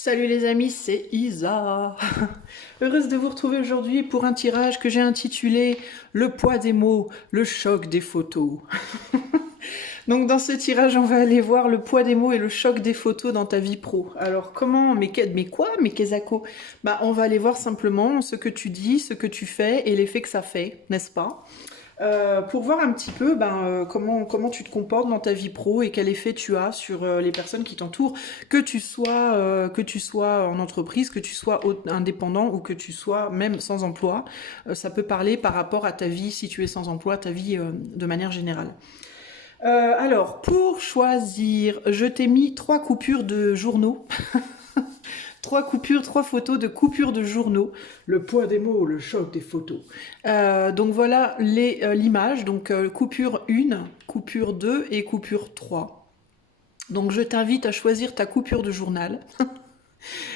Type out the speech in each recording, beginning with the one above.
Salut les amis, c'est Isa. Heureuse de vous retrouver aujourd'hui pour un tirage que j'ai intitulé Le poids des mots, le choc des photos. Donc dans ce tirage, on va aller voir le poids des mots et le choc des photos dans ta vie pro. Alors comment, mais quoi, mais qu'est-ce à quoi? Bah on va aller voir simplement ce que tu dis, ce que tu fais et l'effet que ça fait, n'est-ce pas? Pour voir un petit peu comment tu te comportes dans ta vie pro et quel effet tu as sur les personnes qui t'entourent, que tu sois en entreprise, que tu sois indépendant ou que tu sois même sans emploi. Ça peut parler par rapport à ta vie, si tu es sans emploi, ta vie de manière générale. Alors, pour choisir, je t'ai mis 3 coupures de journaux. 3 coupures, 3 photos de coupures de journaux. Le poids des mots, le choc des photos. Donc voilà l'image. Donc coupure 1, coupure 2 et coupure 3. Donc je t'invite à choisir ta coupure de journal.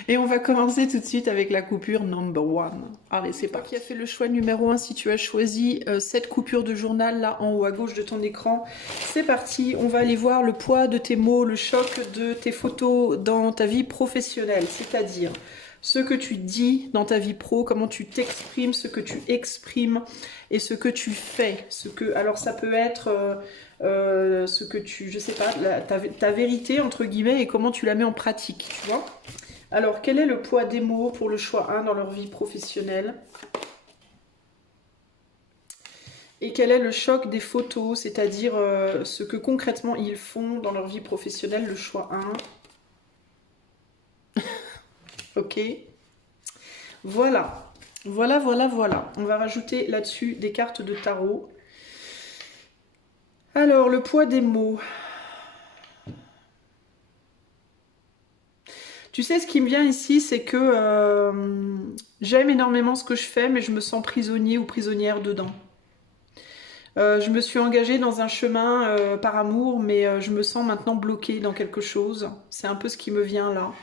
Et on va commencer tout de suite avec la coupure number 1. Allez, c'est parti. Qui a fait le choix numéro 1? Si tu as choisi cette coupure de journal là en haut à gauche de ton écran, c'est parti. On va aller voir le poids de tes mots, le choc de tes photos dans ta vie professionnelle, c'est-à-dire ce que tu dis dans ta vie pro, comment tu t'exprimes, ce que tu exprimes et ce que tu fais. Alors ça peut être ce que tu, je sais pas, ta vérité entre guillemets et comment tu la mets en pratique, tu vois. Alors, quel est le poids des mots pour le choix 1 dans leur vie professionnelle? Et quel est le choc des photos, c'est-à-dire ce que concrètement ils font dans leur vie professionnelle, le choix 1? Ok. Voilà. Voilà. On va rajouter là-dessus des cartes de tarot. Alors, le poids des mots. Tu sais, ce qui me vient ici, c'est que j'aime énormément ce que je fais, mais je me sens prisonnier ou prisonnière dedans. Je me suis engagée dans un chemin par amour, mais je me sens maintenant bloquée dans quelque chose. C'est un peu ce qui me vient là.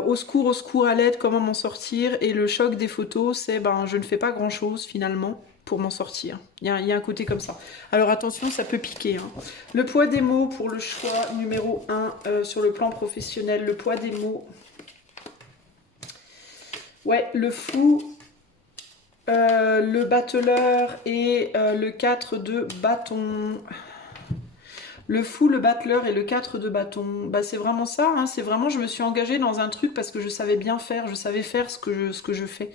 Au secours, à l'aide, comment m'en sortir? Et le choc des photos, c'est je ne fais pas grand-chose finalement pour m'en sortir. Il y a un côté comme ça. Alors attention, ça peut piquer, hein. Le poids des mots pour le choix numéro 1 sur le plan professionnel. Le poids des mots. Ouais, le fou, le battleur et le 4 de bâton. Le fou, le battleur et le 4 de bâton. Bah, c'est vraiment ça, hein. C'est vraiment, je me suis engagée dans un truc parce que je savais bien faire, je savais faire ce que je fais.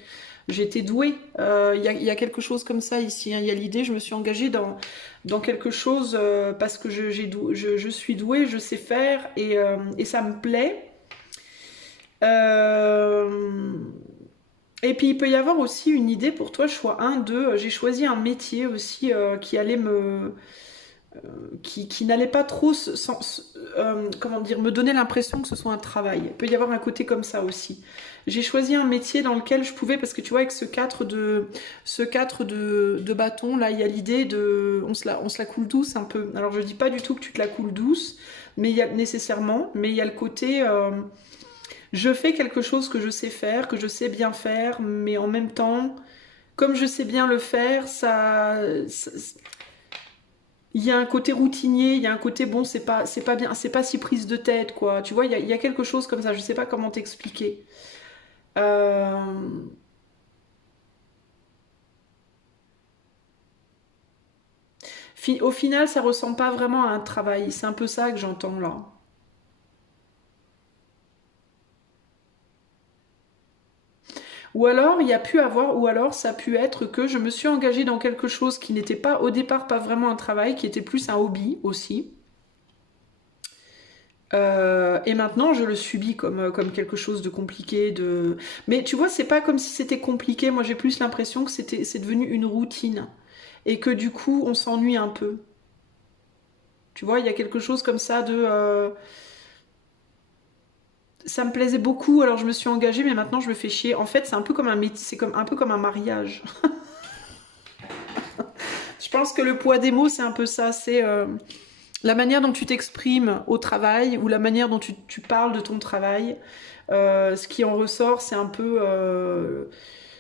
J'étais douée. Il y a quelque chose comme ça ici, hein. Il y a l'idée, je me suis engagée dans quelque chose parce que je suis douée, je sais faire et ça me plaît. Euh, Et puis il peut y avoir aussi une idée pour toi, choix 1, 2. J'ai choisi un métier aussi qui allait qui n'allait pas trop comment dire, me donner l'impression que ce soit un travail. Il peut y avoir un côté comme ça aussi. J'ai choisi un métier dans lequel je pouvais, parce que tu vois, avec ce 4 de bâton, là, il y a l'idée de... on se la coule douce un peu. Alors je dis pas du tout que tu te la coules douce, mais il y a nécessairement, mais il y a le côté... je fais quelque chose que je sais faire, que je sais bien faire, mais en même temps, comme je sais bien le faire, il y a un côté routinier, il y a un côté bon, c'est pas bien, c'est pas si prise de tête, quoi. Tu vois, il y a quelque chose comme ça, je sais pas comment t'expliquer. Euh, Au final, ça ressemble pas vraiment à un travail, c'est un peu ça que j'entends là. Ou alors, il y a pu avoir, ou alors ça a pu être que je me suis engagée dans quelque chose qui n'était pas au départ pas vraiment un travail, qui était plus un hobby aussi. Et maintenant, je le subis comme quelque chose de compliqué. Mais tu vois, c'est pas comme si c'était compliqué. Moi, j'ai plus l'impression que c'est devenu une routine. Et que du coup, on s'ennuie un peu. Tu vois, il y a quelque chose comme ça de... ça me plaisait beaucoup, alors je me suis engagée, mais maintenant je me fais chier. En fait, c'est un peu comme un métier, c'est comme, un peu comme un mariage. Je pense que le poids des mots, c'est un peu ça. C'est la manière dont tu t'exprimes au travail ou la manière dont tu parles de ton travail. Ce qui en ressort, c'est un peu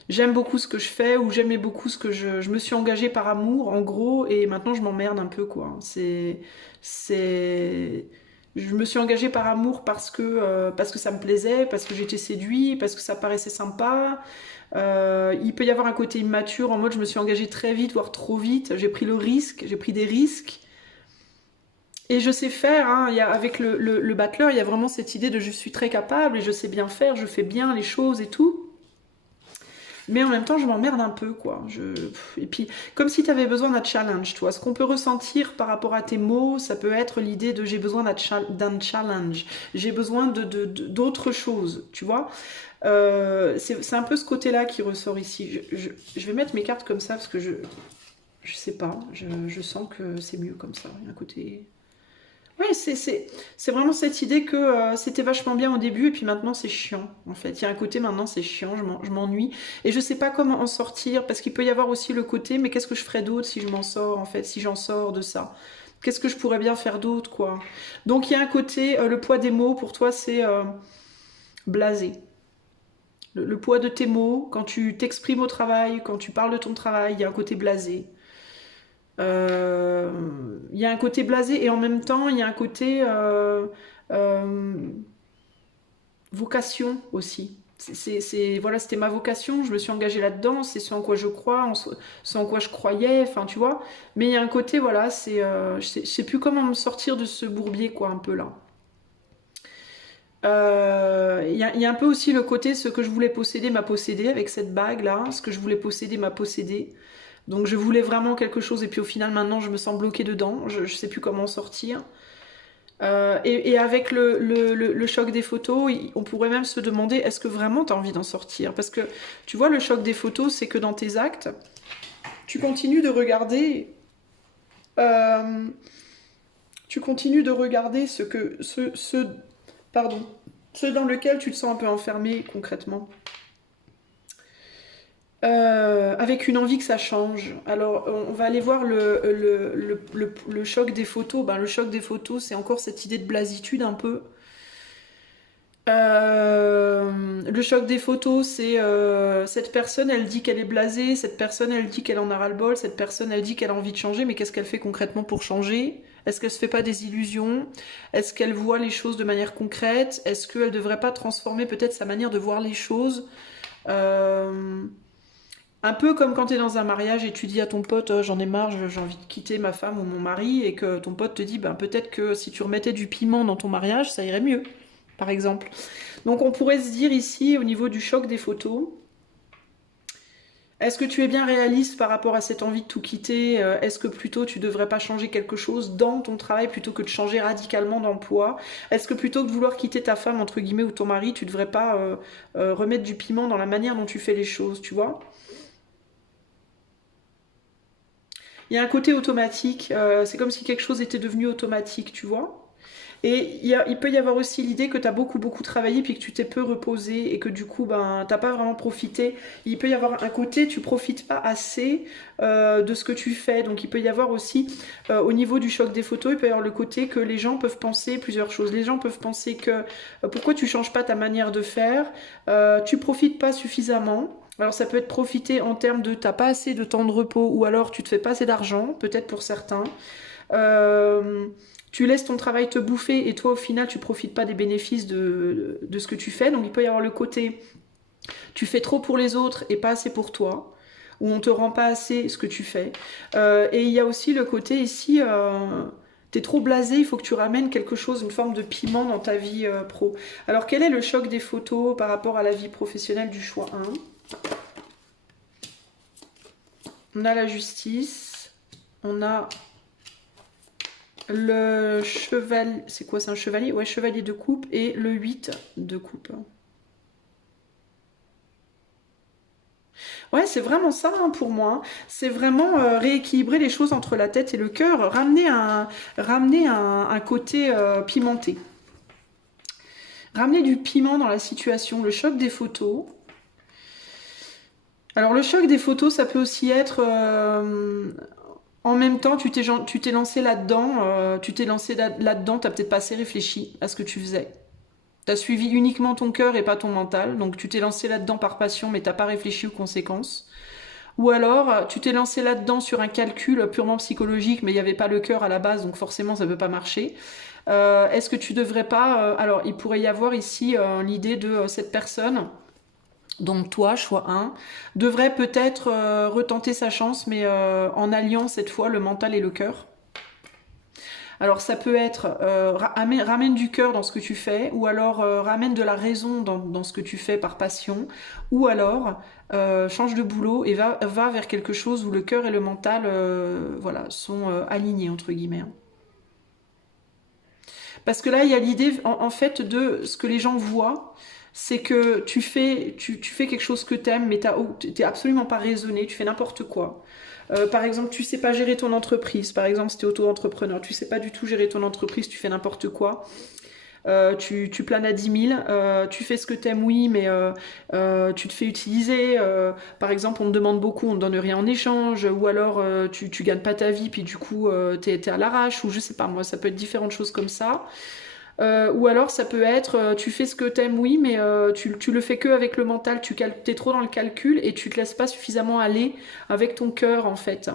j'aime beaucoup ce que je fais ou j'aimais beaucoup ce que je me suis engagée par amour, en gros, et maintenant je m'emmerde un peu, quoi. C'est Je me suis engagée par amour parce que ça me plaisait, parce que j'étais séduit, parce que ça paraissait sympa. Il peut y avoir un côté immature en mode je me suis engagée très vite, voire trop vite. J'ai pris le risque, j'ai pris des risques. Et je sais faire, hein, avec le battleur, il y a vraiment cette idée de je suis très capable et je sais bien faire, je fais bien les choses et tout. Mais en même temps, je m'emmerde un peu, quoi. Et puis, comme si tu avais besoin d'un challenge, toi. Ce qu'on peut ressentir par rapport à tes mots, ça peut être l'idée de j'ai besoin d'un challenge. J'ai besoin d'autre chose, tu vois. C'est un peu ce côté-là qui ressort ici. Je vais mettre mes cartes comme ça parce que je sais pas. Je sens que c'est mieux comme ça. Il y a un côté... Ouais, c'est vraiment cette idée que c'était vachement bien au début et puis maintenant c'est chiant en fait. Il y a un côté maintenant c'est chiant, je m'ennuie et je sais pas comment en sortir parce qu'il peut y avoir aussi le côté mais qu'est-ce que je ferais d'autre si je m'en sors en fait, si j'en sors de ça. Qu'est-ce que je pourrais bien faire d'autre quoi. Donc il y a un côté, le poids des mots pour toi c'est blasé. Le poids de tes mots, quand tu t'exprimes au travail, quand tu parles de ton travail, il y a un côté blasé. Il y a un côté blasé et en même temps il y a un côté euh, vocation aussi. Voilà, c'était ma vocation, je me suis engagée là-dedans, c'est ce en quoi je crois, ce en quoi je croyais, enfin tu vois. Mais il y a un côté, voilà, je sais plus comment me sortir de ce bourbier, quoi, un peu là. Il y a un peu aussi le côté, ce que je voulais posséder m'a possédé avec cette bague là, ce que je voulais posséder m'a possédé. Donc je voulais vraiment quelque chose et puis au final maintenant je me sens bloquée dedans, je sais plus comment en sortir. Et avec le choc des photos, on pourrait même se demander est-ce que vraiment tu as envie d'en sortir? Parce que tu vois, le choc des photos, c'est que dans tes actes, tu continues de regarder, euh, pardon, ce dans lequel tu te sens un peu enfermé concrètement. Avec une envie que ça change. Alors, on va aller voir le choc des photos. Ben, le choc des photos, c'est encore cette idée de blasitude un peu. Le choc des photos, c'est cette personne, elle dit qu'elle est blasée, cette personne, elle dit qu'elle en a ras-le-bol, cette personne, elle dit qu'elle a envie de changer, mais qu'est-ce qu'elle fait concrètement pour changer? Est-ce qu'elle se fait pas des illusions? Est-ce qu'elle voit les choses de manière concrète? Est-ce qu'elle devrait pas transformer peut-être sa manière de voir les choses? Euh, Un peu comme quand tu es dans un mariage et tu dis à ton pote oh, j'en ai marre, j'ai envie de quitter ma femme ou mon mari et que ton pote te dit ben, peut-être que si tu remettais du piment dans ton mariage, ça irait mieux, par exemple. Donc on pourrait se dire ici au niveau du choc des photos, est-ce que tu es bien réaliste par rapport à cette envie de tout quitter? Est-ce que plutôt tu devrais pas changer quelque chose dans ton travail plutôt que de changer radicalement d'emploi? Est-ce que plutôt que de vouloir quitter ta femme entre guillemets ou ton mari, tu devrais pas remettre du piment dans la manière dont tu fais les choses, tu vois? Il y a un côté automatique, c'est comme si quelque chose était devenu automatique, tu vois. Et il peut y avoir aussi l'idée que tu as beaucoup beaucoup travaillé puis que tu t'es peu reposé et que du coup ben t'as pas vraiment profité. Il peut y avoir un côté tu profites pas assez de ce que tu fais. Donc il peut y avoir aussi au niveau du choc des photos, il peut y avoir le côté que les gens peuvent penser plusieurs choses. Les gens peuvent penser que pourquoi tu changes pas ta manière de faire, tu profites pas suffisamment. Alors ça peut être profiter en termes de t'as pas assez de temps de repos ou alors tu te fais pas assez d'argent, peut-être pour certains. Euh, Tu laisses ton travail te bouffer et toi au final tu profites pas des bénéfices de ce que tu fais. Donc il peut y avoir le côté tu fais trop pour les autres et pas assez pour toi, ou on te rend pas assez ce que tu fais. Et il y a aussi le côté ici t'es trop blasé, il faut que tu ramènes quelque chose, une forme de piment dans ta vie pro. Alors quel est le choc des photos par rapport à la vie professionnelle du choix 1? On a la justice, on a le cheval, c'est quoi, c'est un chevalier? Ouais, chevalier de coupe et le 8 de coupe. Ouais, c'est vraiment ça hein, pour moi. C'est vraiment rééquilibrer les choses entre la tête et le cœur, ramener un côté pimenté. Ramener du piment dans la situation, le choc des photos. Alors le choc des photos, ça peut aussi être en même temps, tu t'es lancé là-dedans, t'as peut-être pas assez réfléchi à ce que tu faisais. T'as suivi uniquement ton cœur et pas ton mental, donc tu t'es lancé là-dedans par passion, mais t'as pas réfléchi aux conséquences. Ou alors, tu t'es lancé là-dedans sur un calcul purement psychologique, mais il n'y avait pas le cœur à la base, donc forcément ça ne peut pas marcher. Est-ce que tu devrais pas... alors, il pourrait y avoir ici l'idée de cette personne, donc toi, choix 1, devrait peut-être retenter sa chance, mais en alliant cette fois le mental et le cœur. Alors ça peut être ramène du cœur dans ce que tu fais, ou alors ramène de la raison dans ce que tu fais par passion, ou alors change de boulot et va vers quelque chose où le cœur et le mental voilà, sont alignés, entre guillemets. Parce que là, il y a l'idée en fait de ce que les gens voient, c'est que tu fais quelque chose que t'aimes, mais t'es absolument pas raisonné, tu fais n'importe quoi. Par exemple, tu sais pas gérer ton entreprise. Par exemple, si tu es auto-entrepreneur, tu sais pas du tout gérer ton entreprise, tu fais n'importe quoi. Tu planes à 10 000, tu fais ce que t'aimes, oui, mais tu te fais utiliser. Par exemple, on te demande beaucoup, on ne donne rien en échange, ou alors tu gagnes pas ta vie, puis du coup, t'es à l'arrache, ou je sais pas, moi, ça peut être différentes choses comme ça. Ou alors ça peut être, tu fais ce que t'aimes, oui, mais tu le fais que avec le mental, t'es trop dans le calcul et tu te laisses pas suffisamment aller avec ton cœur en fait.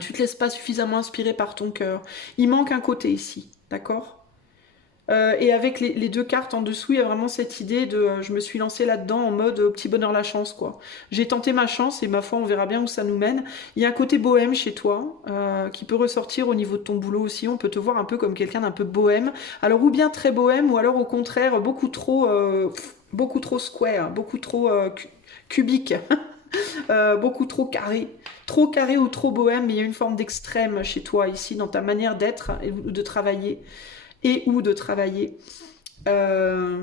Tu te laisses pas suffisamment inspirer par ton cœur. Il manque un côté ici, d'accord? Et avec les deux cartes en dessous, il y a vraiment cette idée de je me suis lancée là-dedans en mode petit bonheur la chance quoi. J'ai tenté ma chance et ma foi on verra bien où ça nous mène. Il y a un côté bohème chez toi qui peut ressortir au niveau de ton boulot aussi. On peut te voir un peu comme quelqu'un d'un peu bohème. Alors ou bien très bohème ou alors au contraire beaucoup trop square, beaucoup trop cubique. Beaucoup trop carré. Trop carré ou trop bohème, mais il y a une forme d'extrême chez toi ici dans ta manière d'être et de travailler et ou de travailler. Euh,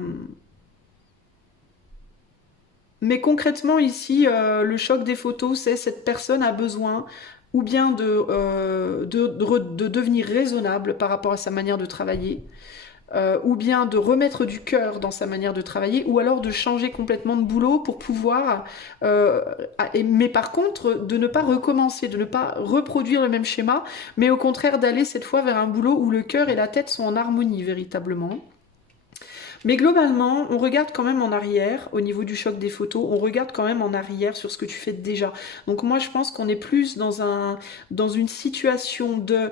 Mais concrètement ici, le choc des photos, c'est cette personne a besoin ou bien de devenir raisonnable par rapport à sa manière de travailler, ou bien de remettre du cœur dans sa manière de travailler, ou alors de changer complètement de boulot pour pouvoir, mais par contre, de ne pas recommencer, de ne pas reproduire le même schéma, mais au contraire d'aller cette fois vers un boulot où le cœur et la tête sont en harmonie véritablement. Mais globalement, on regarde quand même en arrière, au niveau du choc des photos, on regarde quand même en arrière sur ce que tu fais déjà. Donc moi, je pense qu'on est plus dans une situation de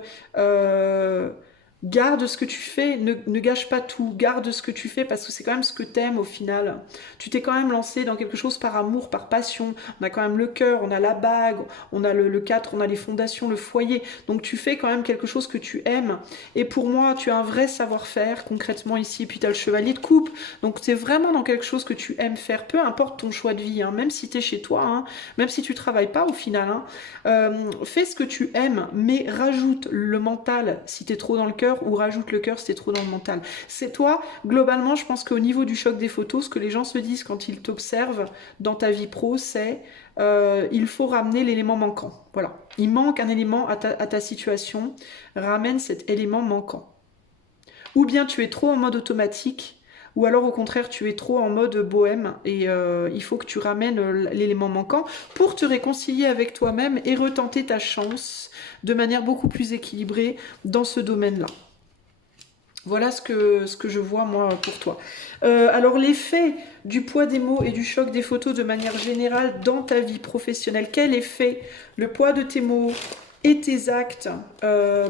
garde ce que tu fais, ne gâche pas tout, garde ce que tu fais parce que c'est quand même ce que t'aimes au final. Tu t'es quand même lancé dans quelque chose par amour, par passion. On a quand même le cœur, on a la bague, on a le 4, on a les fondations, le foyer. Donc tu fais quand même quelque chose que tu aimes. Et pour moi, tu as un vrai savoir-faire concrètement ici. Et puis tu as le chevalier de coupe. Donc c'est vraiment dans quelque chose que tu aimes faire, peu importe ton choix de vie, hein, même si tu es chez toi, hein, même si tu travailles pas au final. Hein, fais ce que tu aimes, mais rajoute le mental si tu es trop dans le cœur ou rajoute le cœur si t'es trop dans le mental. C'est toi, globalement, je pense qu'au niveau du choc des photos, ce que les gens se disent quand ils t'observent dans ta vie pro, c'est il faut ramener l'élément manquant. Voilà. Il manque un élément à ta situation. Ramène cet élément manquant. Ou bien tu es trop en mode automatique, ou alors au contraire tu es trop en mode bohème et il faut que tu ramènes l'élément manquant pour te réconcilier avec toi-même et retenter ta chance de manière beaucoup plus équilibrée dans ce domaine-là. Voilà ce que je vois moi pour toi. Alors l'effet du poids des mots et du choc des photos de manière générale dans ta vie professionnelle, quel effet le poids de tes mots et tes actes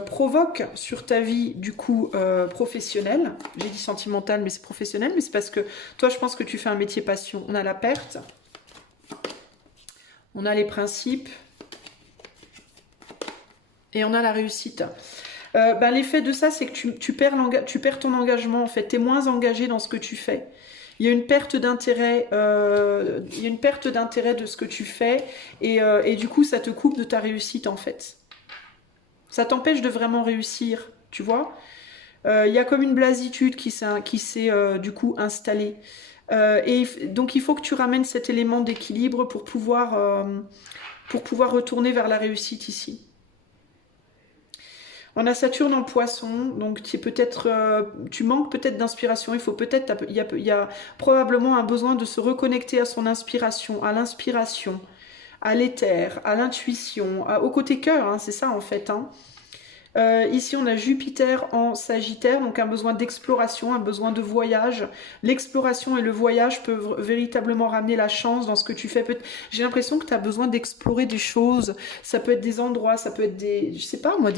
provoquent sur ta vie du coup professionnelle. J'ai dit sentimentale mais c'est professionnel, mais c'est parce que toi je pense que tu fais un métier passion. On a la perte, on a les principes et on a la réussite. L'effet de ça, c'est que tu perds ton engagement, en fait. Tu es moins engagé dans ce que tu fais. Il y a une perte d'intérêt de ce que tu fais et du coup, ça te coupe de ta réussite, en fait. Ça t'empêche de vraiment réussir, tu vois. Il y a comme une blasitude qui s'est du coup installée. Donc, il faut que tu ramènes cet élément d'équilibre pour pouvoir retourner vers la réussite ici. On a Saturne en Poisson, donc tu manques peut-être d'inspiration. Il y a probablement un besoin de se reconnecter à son inspiration, à l'inspiration, à l'éther, à l'intuition, au côté cœur, hein, c'est ça en fait. Hein. Ici, on a Jupiter en Sagittaire, donc un besoin d'exploration, un besoin de voyage. L'exploration et le voyage peuvent véritablement ramener la chance dans ce que tu fais. J'ai l'impression que tu as besoin d'explorer des choses. Ça peut être des endroits, ça peut être des... Je sais pas moi,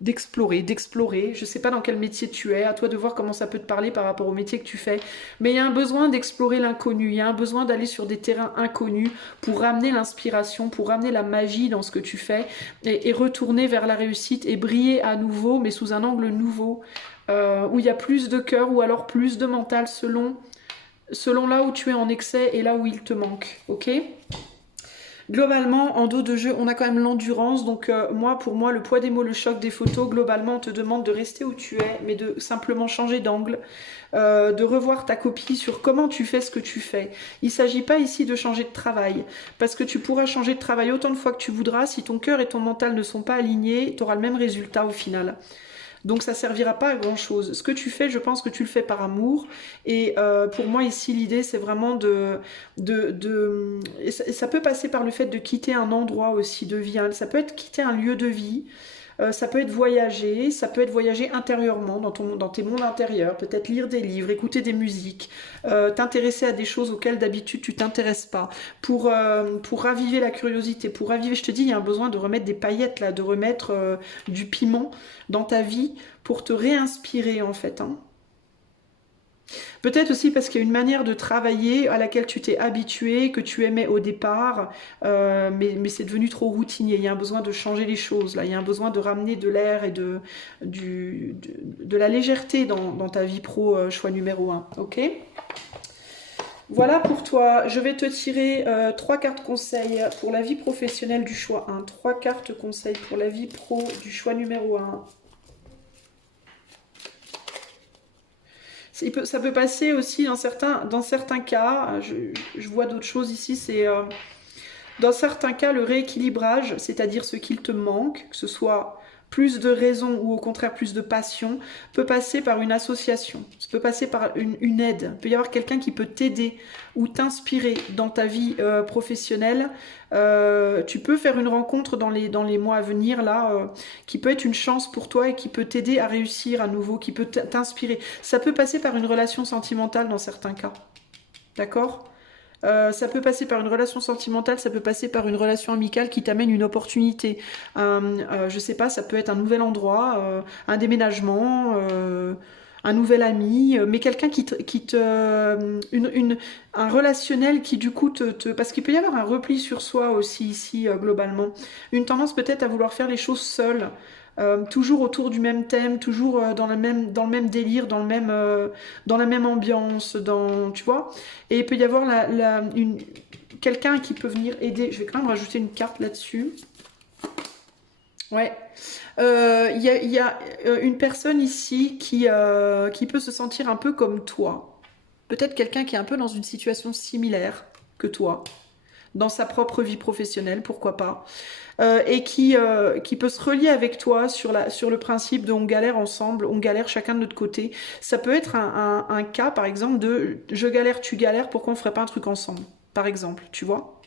d'explorer. Je sais pas dans quel métier tu es. À toi de voir comment ça peut te parler par rapport au métier que tu fais. Mais il y a un besoin d'explorer l'inconnu. Il y a un besoin d'aller sur des terrains inconnus pour ramener l'inspiration, pour ramener la magie dans ce que tu fais et retourner vers la réussite et briller à nouveau, mais sous un angle nouveau, où il y a plus de cœur ou alors plus de mental selon là où tu es en excès et là où il te manque, ok? Globalement, en dos de jeu, on a quand même l'endurance. Donc pour moi, le poids des mots, le choc des photos, globalement, on te demande de rester où tu es, mais de simplement changer d'angle, de revoir ta copie sur comment tu fais ce que tu fais. Il ne s'agit pas ici de changer de travail, parce que tu pourras changer de travail autant de fois que tu voudras. Si ton cœur et ton mental ne sont pas alignés, tu auras le même résultat au final. Donc ça servira pas à grand chose. Ce que tu fais, je pense que tu le fais par amour. Et pour moi ici, l'idée c'est vraiment et ça peut passer par le fait de quitter un endroit aussi de vie. Hein. Ça peut être quitter un lieu de vie. Ça peut être voyager intérieurement dans tes mondes intérieurs, peut-être lire des livres, écouter des musiques, t'intéresser à des choses auxquelles d'habitude tu t'intéresses pas, pour raviver la curiosité, pour raviver, je te dis, il y a un besoin de remettre des paillettes là, de remettre du piment dans ta vie pour te réinspirer en fait. Hein. Peut-être aussi parce qu'il y a une manière de travailler à laquelle tu t'es habitué, que tu aimais au départ, mais c'est devenu trop routinier. Il y a un besoin de changer les choses, là. Il y a un besoin de ramener de l'air et de la légèreté dans ta vie pro, choix numéro 1. Ok ? Voilà pour toi. Je vais te tirer 3 cartes conseils pour la vie professionnelle du choix 1. 3 cartes conseils pour la vie pro du choix numéro 1. Ça peut passer aussi dans certains cas, je vois d'autres choses ici, c'est dans certains cas le rééquilibrage, c'est-à-dire ce qu'il te manque, que ce soit plus de raison ou au contraire plus de passion, peut passer par une association, ça peut passer par une aide, il peut y avoir quelqu'un qui peut t'aider ou t'inspirer dans ta vie professionnelle. Tu peux faire une rencontre dans les mois à venir là, qui peut être une chance pour toi et qui peut t'aider à réussir à nouveau, qui peut t'inspirer. Ça peut passer par une relation sentimentale dans certains cas, d'accord ? Ça peut passer par une relation sentimentale, ça peut passer par une relation amicale qui t'amène une opportunité. Je sais pas, ça peut être un nouvel endroit, un déménagement, un nouvel ami, mais quelqu'un un relationnel qui du coup parce qu'il peut y avoir un repli sur soi aussi ici globalement. Une tendance peut-être à vouloir faire les choses seul. Toujours autour du même thème, toujours dans le même délire, dans la même ambiance, tu vois. Et il peut y avoir quelqu'un qui peut venir aider. Je vais quand même rajouter une carte là-dessus. Ouais. Il y a une personne ici qui peut se sentir un peu comme toi. Peut-être quelqu'un qui est un peu dans une situation similaire que toi, dans sa propre vie professionnelle, pourquoi pas. Et qui peut se relier avec toi sur le principe de on galère ensemble, on galère chacun de notre côté. Ça peut être un cas, par exemple, de je galère, tu galères, pourquoi on ferait pas un truc ensemble, par exemple, tu vois.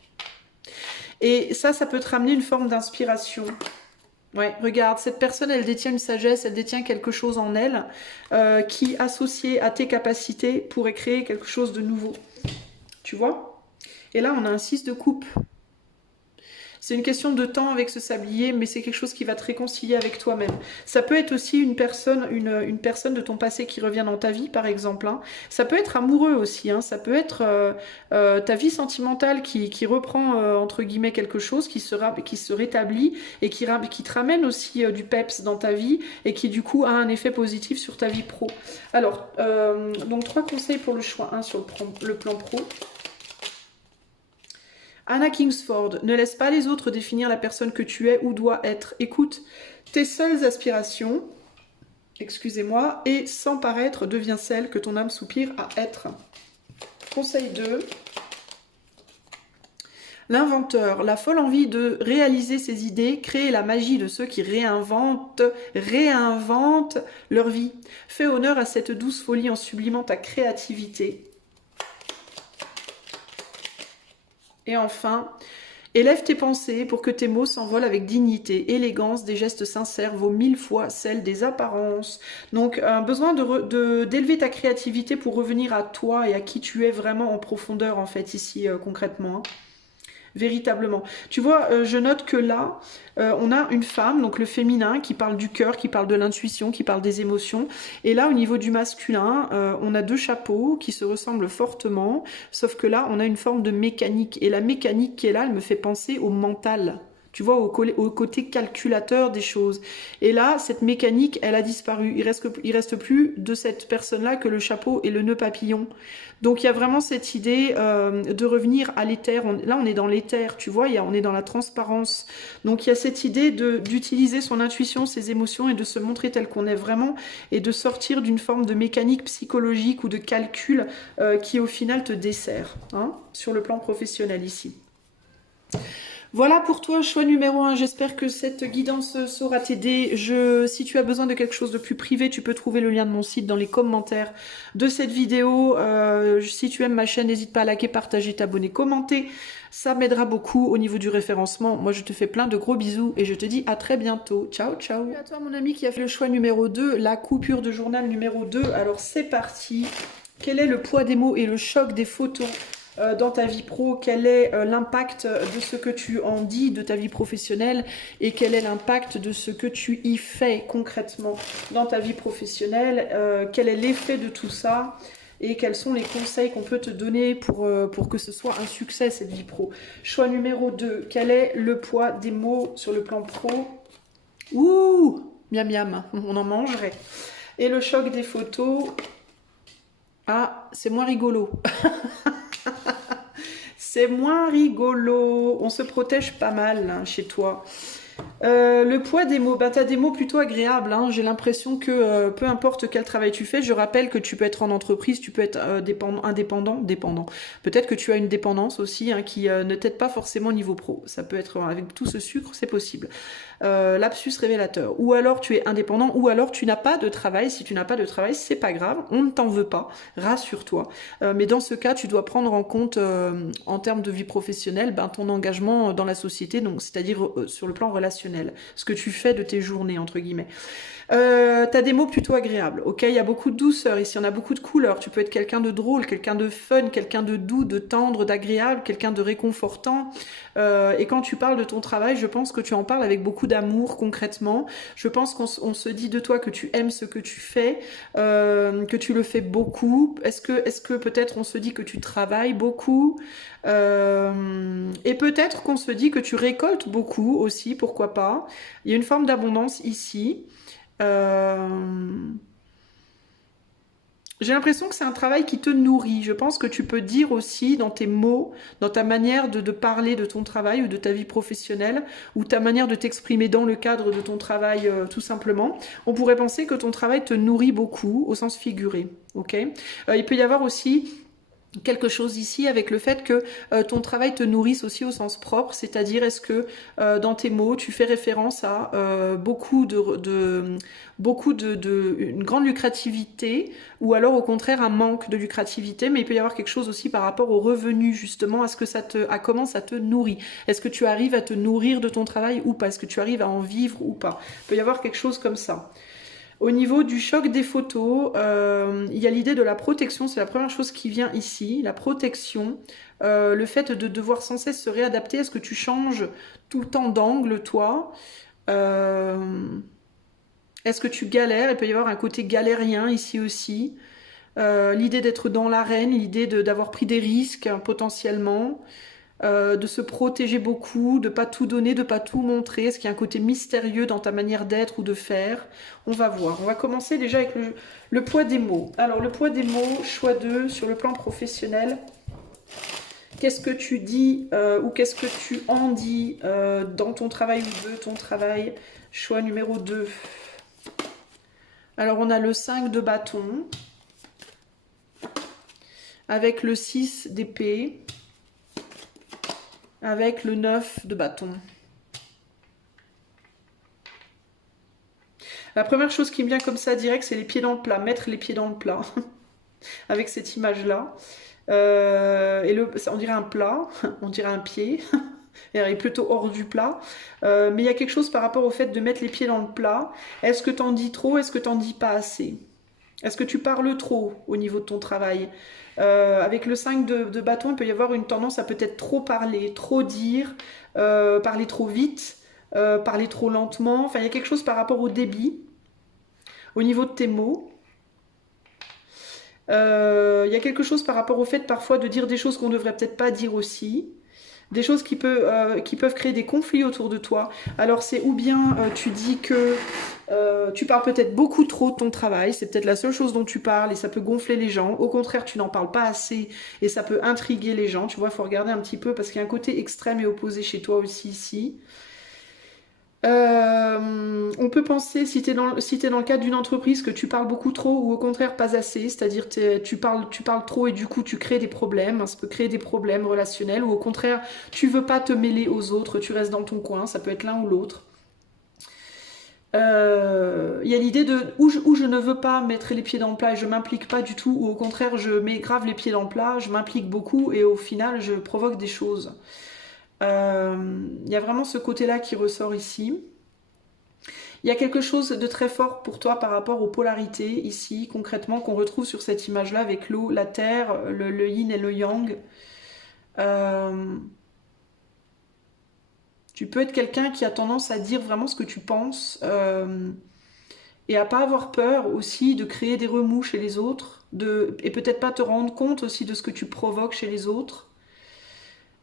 Et ça peut te ramener une forme d'inspiration. Ouais, regarde, cette personne, elle détient une sagesse, elle détient quelque chose en elle qui, associé à tes capacités, pourrait créer quelque chose de nouveau. Tu vois ? Et là, on a un 6 de coupe. C'est une question de temps avec ce sablier, mais c'est quelque chose qui va te réconcilier avec toi-même. Ça peut être aussi une personne de ton passé qui revient dans ta vie, par exemple. Hein. Ça peut être amoureux aussi. Hein. Ça peut être ta vie sentimentale qui reprend, entre guillemets, quelque chose, qui se rétablit et qui te ramène aussi du peps dans ta vie et qui, du coup, a un effet positif sur ta vie pro. Alors, donc 3 conseils pour le choix 1 sur le plan pro. Anna Kingsford, ne laisse pas les autres définir la personne que tu es ou dois être. Écoute tes seules aspirations, excusez-moi, et sans paraître, deviens celle que ton âme soupire à être. Conseil 2. L'inventeur, la folle envie de réaliser ses idées, créer la magie de ceux qui réinventent leur vie. Fais honneur à cette douce folie en sublimant ta créativité. Et enfin, Élève tes pensées pour que tes mots s'envolent avec dignité, élégance, des gestes sincères vaut 1000 fois celle des apparences. Donc, un besoin d'élever ta créativité pour revenir à toi et à qui tu es vraiment en profondeur, en fait, ici, concrètement. Hein. Véritablement. Tu vois, je note que là, on a une femme, donc le féminin, qui parle du cœur, qui parle de l'intuition, qui parle des émotions. Et là, au niveau du masculin, on a deux chapeaux qui se ressemblent fortement, sauf que là, on a une forme de mécanique. Et la mécanique qui est là, elle me fait penser au mental. Tu vois, au côté calculateur des choses. Et là, cette mécanique, elle a disparu. Il reste plus de cette personne-là que le chapeau et le nœud papillon. Donc, il y a vraiment cette idée de revenir à l'éther. Là, on est dans l'éther, tu vois, on est dans la transparence. Donc, il y a cette idée d'utiliser son intuition, ses émotions et de se montrer tel qu'on est vraiment et de sortir d'une forme de mécanique psychologique ou de calcul qui, au final, te dessert, hein, sur le plan professionnel ici. Voilà pour toi, choix numéro 1. J'espère que cette guidance saura t'aider. Si tu as besoin de quelque chose de plus privé, tu peux trouver le lien de mon site dans les commentaires de cette vidéo. Si tu aimes ma chaîne, n'hésite pas à liker, partager, t'abonner, commenter. Ça m'aidera beaucoup au niveau du référencement. Moi, je te fais plein de gros bisous et je te dis à très bientôt. Ciao, ciao. Et à toi, mon ami, qui a fait le choix numéro 2, la coupure de journal numéro 2. Alors, c'est parti. Quel est le poids des mots et le choc des photos dans ta vie pro, quel est l'impact de ce que tu en dis de ta vie professionnelle et quel est l'impact de ce que tu y fais concrètement dans ta vie professionnelle, quel est l'effet de tout ça et quels sont les conseils qu'on peut te donner pour que ce soit un succès cette vie pro. Choix numéro 2, quel est le poids des mots sur le plan pro? Ouh, miam miam, on en mangerait. Et le choc des photos, ah, c'est moins rigolo. C'est moins rigolo. On se protège pas mal hein, chez toi. Le poids des mots, ben, tu as des mots plutôt agréables. Hein. J'ai l'impression que peu importe quel travail tu fais, je rappelle que tu peux être en entreprise, tu peux être dépendant. Peut-être que tu as une dépendance aussi hein, qui ne t'aide pas forcément au niveau pro. Ça peut être avec tout ce sucre, c'est possible. Lapsus révélateur. Ou alors tu es indépendant, ou alors tu n'as pas de travail. Si tu n'as pas de travail, c'est pas grave, on ne t'en veut pas, rassure-toi. Mais dans ce cas, tu dois prendre en compte, en termes de vie professionnelle, ben, ton engagement dans la société, donc c'est-à-dire sur le plan relationnel, ce que tu fais de tes journées, entre guillemets. T'as des mots plutôt agréables, ok? Il y a beaucoup de douceur ici, on a beaucoup de couleurs. Tu peux être quelqu'un de drôle, quelqu'un de fun, quelqu'un de doux, de tendre, d'agréable, quelqu'un de réconfortant. Et quand tu parles de ton travail, je pense que tu en parles avec beaucoup d'amour concrètement. Je pense qu'on se dit de toi que tu aimes ce que tu fais, que tu le fais beaucoup. Est-ce que peut-être on se dit que tu travailles beaucoup et peut-être qu'on se dit que tu récoltes beaucoup aussi, pourquoi pas. Il y a une forme d'abondance ici. J'ai l'impression que c'est un travail qui te nourrit. Je pense que tu peux dire aussi dans tes mots, dans ta manière de parler de ton travail ou de ta vie professionnelle, ou ta manière de t'exprimer dans le cadre de ton travail tout simplement, on pourrait penser que ton travail te nourrit beaucoup au sens figuré. Okay, il peut y avoir aussi quelque chose ici avec le fait que ton travail te nourrisse aussi au sens propre, c'est-à-dire est-ce que dans tes mots tu fais référence à une grande lucrativité ou alors au contraire un manque de lucrativité, mais il peut y avoir quelque chose aussi par rapport aux revenus justement, à comment ça te nourrit, est-ce que tu arrives à te nourrir de ton travail ou pas, est-ce que tu arrives à en vivre ou pas, il peut y avoir quelque chose comme ça. Au niveau du choc des photos, il y a l'idée de la protection, c'est la première chose qui vient ici, la protection, le fait de devoir sans cesse se réadapter, est-ce que tu changes tout le temps d'angle, toi est-ce que tu galères, il peut y avoir un côté galérien ici aussi, l'idée d'être dans l'arène, l'idée d'avoir pris des risques potentiellement, de se protéger beaucoup, de pas tout donner, de pas tout montrer. Est-ce qu'il y a un côté mystérieux dans ta manière d'être ou de faire? On va voir. On va commencer déjà avec le poids des mots. Alors, le poids des mots, choix 2, sur le plan professionnel. Qu'est-ce que tu dis ou qu'est-ce que tu en dis dans ton travail ou de ton travail? Choix numéro 2. Alors, on a le 5 de bâton avec le 6 d'épée, avec le 9 de bâton. La première chose qui me vient comme ça direct, c'est les pieds dans le plat, mettre les pieds dans le plat, avec cette image-là. On dirait un plat, on dirait un pied. Elle est plutôt hors du plat. Mais il y a quelque chose par rapport au fait de mettre les pieds dans le plat. Est-ce que t'en dis trop? Est-ce que t'en dis pas assez? Est-ce que tu parles trop au niveau de ton travail? Avec le 5 de bâton, il peut y avoir une tendance à peut-être trop parler, trop dire, parler trop vite, parler trop lentement. Enfin, il y a quelque chose par rapport au débit, au niveau de tes mots. Il y a quelque chose par rapport au fait parfois de dire des choses qu'on ne devrait peut-être pas dire aussi. Des choses qui peuvent créer des conflits autour de toi. Alors c'est ou bien tu dis que tu parles peut-être beaucoup trop de ton travail, c'est peut-être la seule chose dont tu parles et ça peut gonfler les gens. Au contraire, tu n'en parles pas assez et ça peut intriguer les gens. Tu vois, il faut regarder un petit peu parce qu'il y a un côté extrême et opposé chez toi aussi ici. On peut penser, si tu es, si t'es dans le cadre d'une entreprise, que tu parles beaucoup trop ou au contraire pas assez, c'est-à-dire tu parles trop et du coup tu crées des problèmes, ça peut créer des problèmes relationnels, ou au contraire tu veux pas te mêler aux autres, tu restes dans ton coin, ça peut être l'un ou l'autre. Il y a l'idée de où je ne veux pas mettre les pieds dans le plat et je m'implique pas du tout, ou au contraire je mets grave les pieds dans le plat, je m'implique beaucoup et au final je provoque des choses. Il y a vraiment ce côté-là qui ressort ici. Il y a quelque chose de très fort pour toi par rapport aux polarités ici, concrètement, qu'on retrouve sur cette image-là avec l'eau, la terre, le yin et le yang. Euh, Tu peux être quelqu'un qui a tendance à dire vraiment ce que tu penses et à pas avoir peur aussi de créer des remous chez les autres et peut-être pas te rendre compte aussi de ce que tu provoques chez les autres.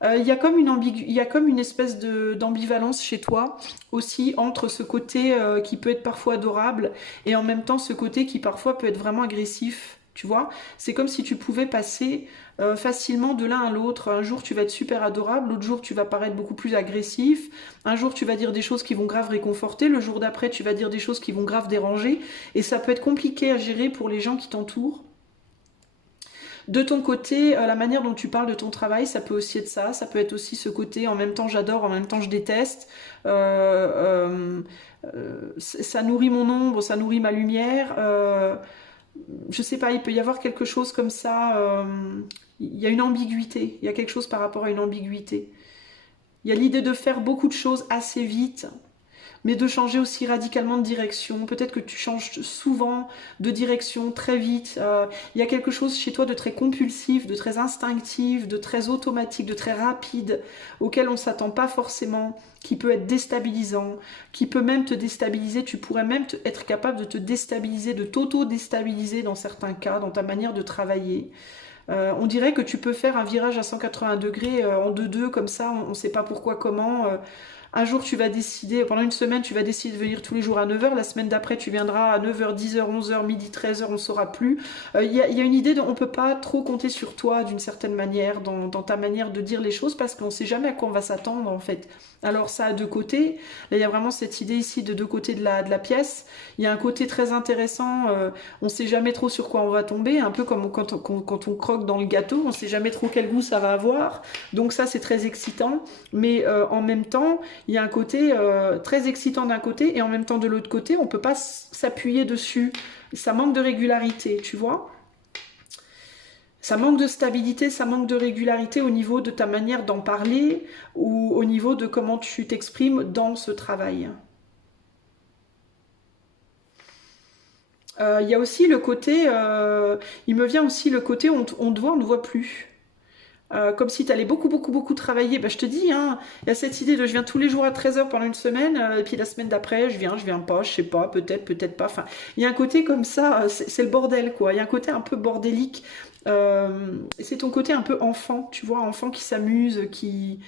Il y a comme il y a comme une espèce d'ambivalence chez toi aussi entre ce côté qui peut être parfois adorable et en même temps ce côté qui parfois peut être vraiment agressif. Tu vois, c'est comme si tu pouvais passer facilement de l'un à l'autre. Un jour tu vas être super adorable, l'autre jour tu vas paraître beaucoup plus agressif. Un jour tu vas dire des choses qui vont grave réconforter, le jour d'après tu vas dire des choses qui vont grave déranger. Et ça peut être compliqué à gérer pour les gens qui t'entourent. De ton côté, la manière dont tu parles de ton travail, ça peut aussi être ça. Ça peut être aussi ce côté en même temps j'adore, en même temps je déteste. Ça nourrit mon ombre, ça nourrit ma lumière. Je sais pas, il peut y avoir quelque chose comme ça. Il y a une ambiguïté. Il y a quelque chose par rapport à une ambiguïté. Il y a l'idée de faire beaucoup de choses assez vite, mais de changer aussi radicalement de direction. Peut-être que tu changes souvent de direction très vite. Il y a quelque chose chez toi de très compulsif, de très instinctif, de très automatique, de très rapide, auquel on ne s'attend pas forcément, qui peut être déstabilisant, qui peut même te déstabiliser. Tu pourrais même être capable de te déstabiliser, de t'auto-déstabiliser dans certains cas, dans ta manière de travailler. On dirait que tu peux faire un virage à 180 degrés en 2-2 comme ça, on ne sait pas pourquoi, comment. Un jour, tu vas décider, pendant une semaine, tu vas décider de venir tous les jours à 9 heures. La semaine d'après, tu viendras à 9 heures, 10 heures, 11 heures, midi, 13 heures, on ne saura plus. Il y a une idée de, on ne peut pas trop compter sur toi d'une certaine manière, dans ta manière de dire les choses, parce qu'on ne sait jamais à quoi on va s'attendre, en fait. Alors, ça a deux côtés. Là, il y a vraiment cette idée ici de deux côtés de la pièce. Il y a un côté très intéressant. On ne sait jamais trop sur quoi on va tomber, un peu comme quand on croque dans le gâteau. On ne sait jamais trop quel goût ça va avoir. Donc ça, c'est très excitant. Mais en même temps, il y a un côté très excitant d'un côté et en même temps de l'autre côté, on ne peut pas s'appuyer dessus. Ça manque de régularité, tu vois. Ça manque de stabilité, ça manque de régularité au niveau de ta manière d'en parler ou au niveau de comment tu t'exprimes dans ce travail. Il y a aussi le côté, il me vient aussi le côté on te voit, on ne voit plus. Comme si tu allais beaucoup, beaucoup, beaucoup travailler. Bah, je te dis, hein, il y a cette idée de je viens tous les jours à 13 heures pendant une semaine, et puis la semaine d'après, je viens pas, je sais pas, peut-être, peut-être pas. Enfin, il y a un côté comme ça, c'est le bordel, quoi. Il y a un côté un peu bordélique. C'est ton côté un peu enfant, tu vois, enfant qui s'amuse, qui.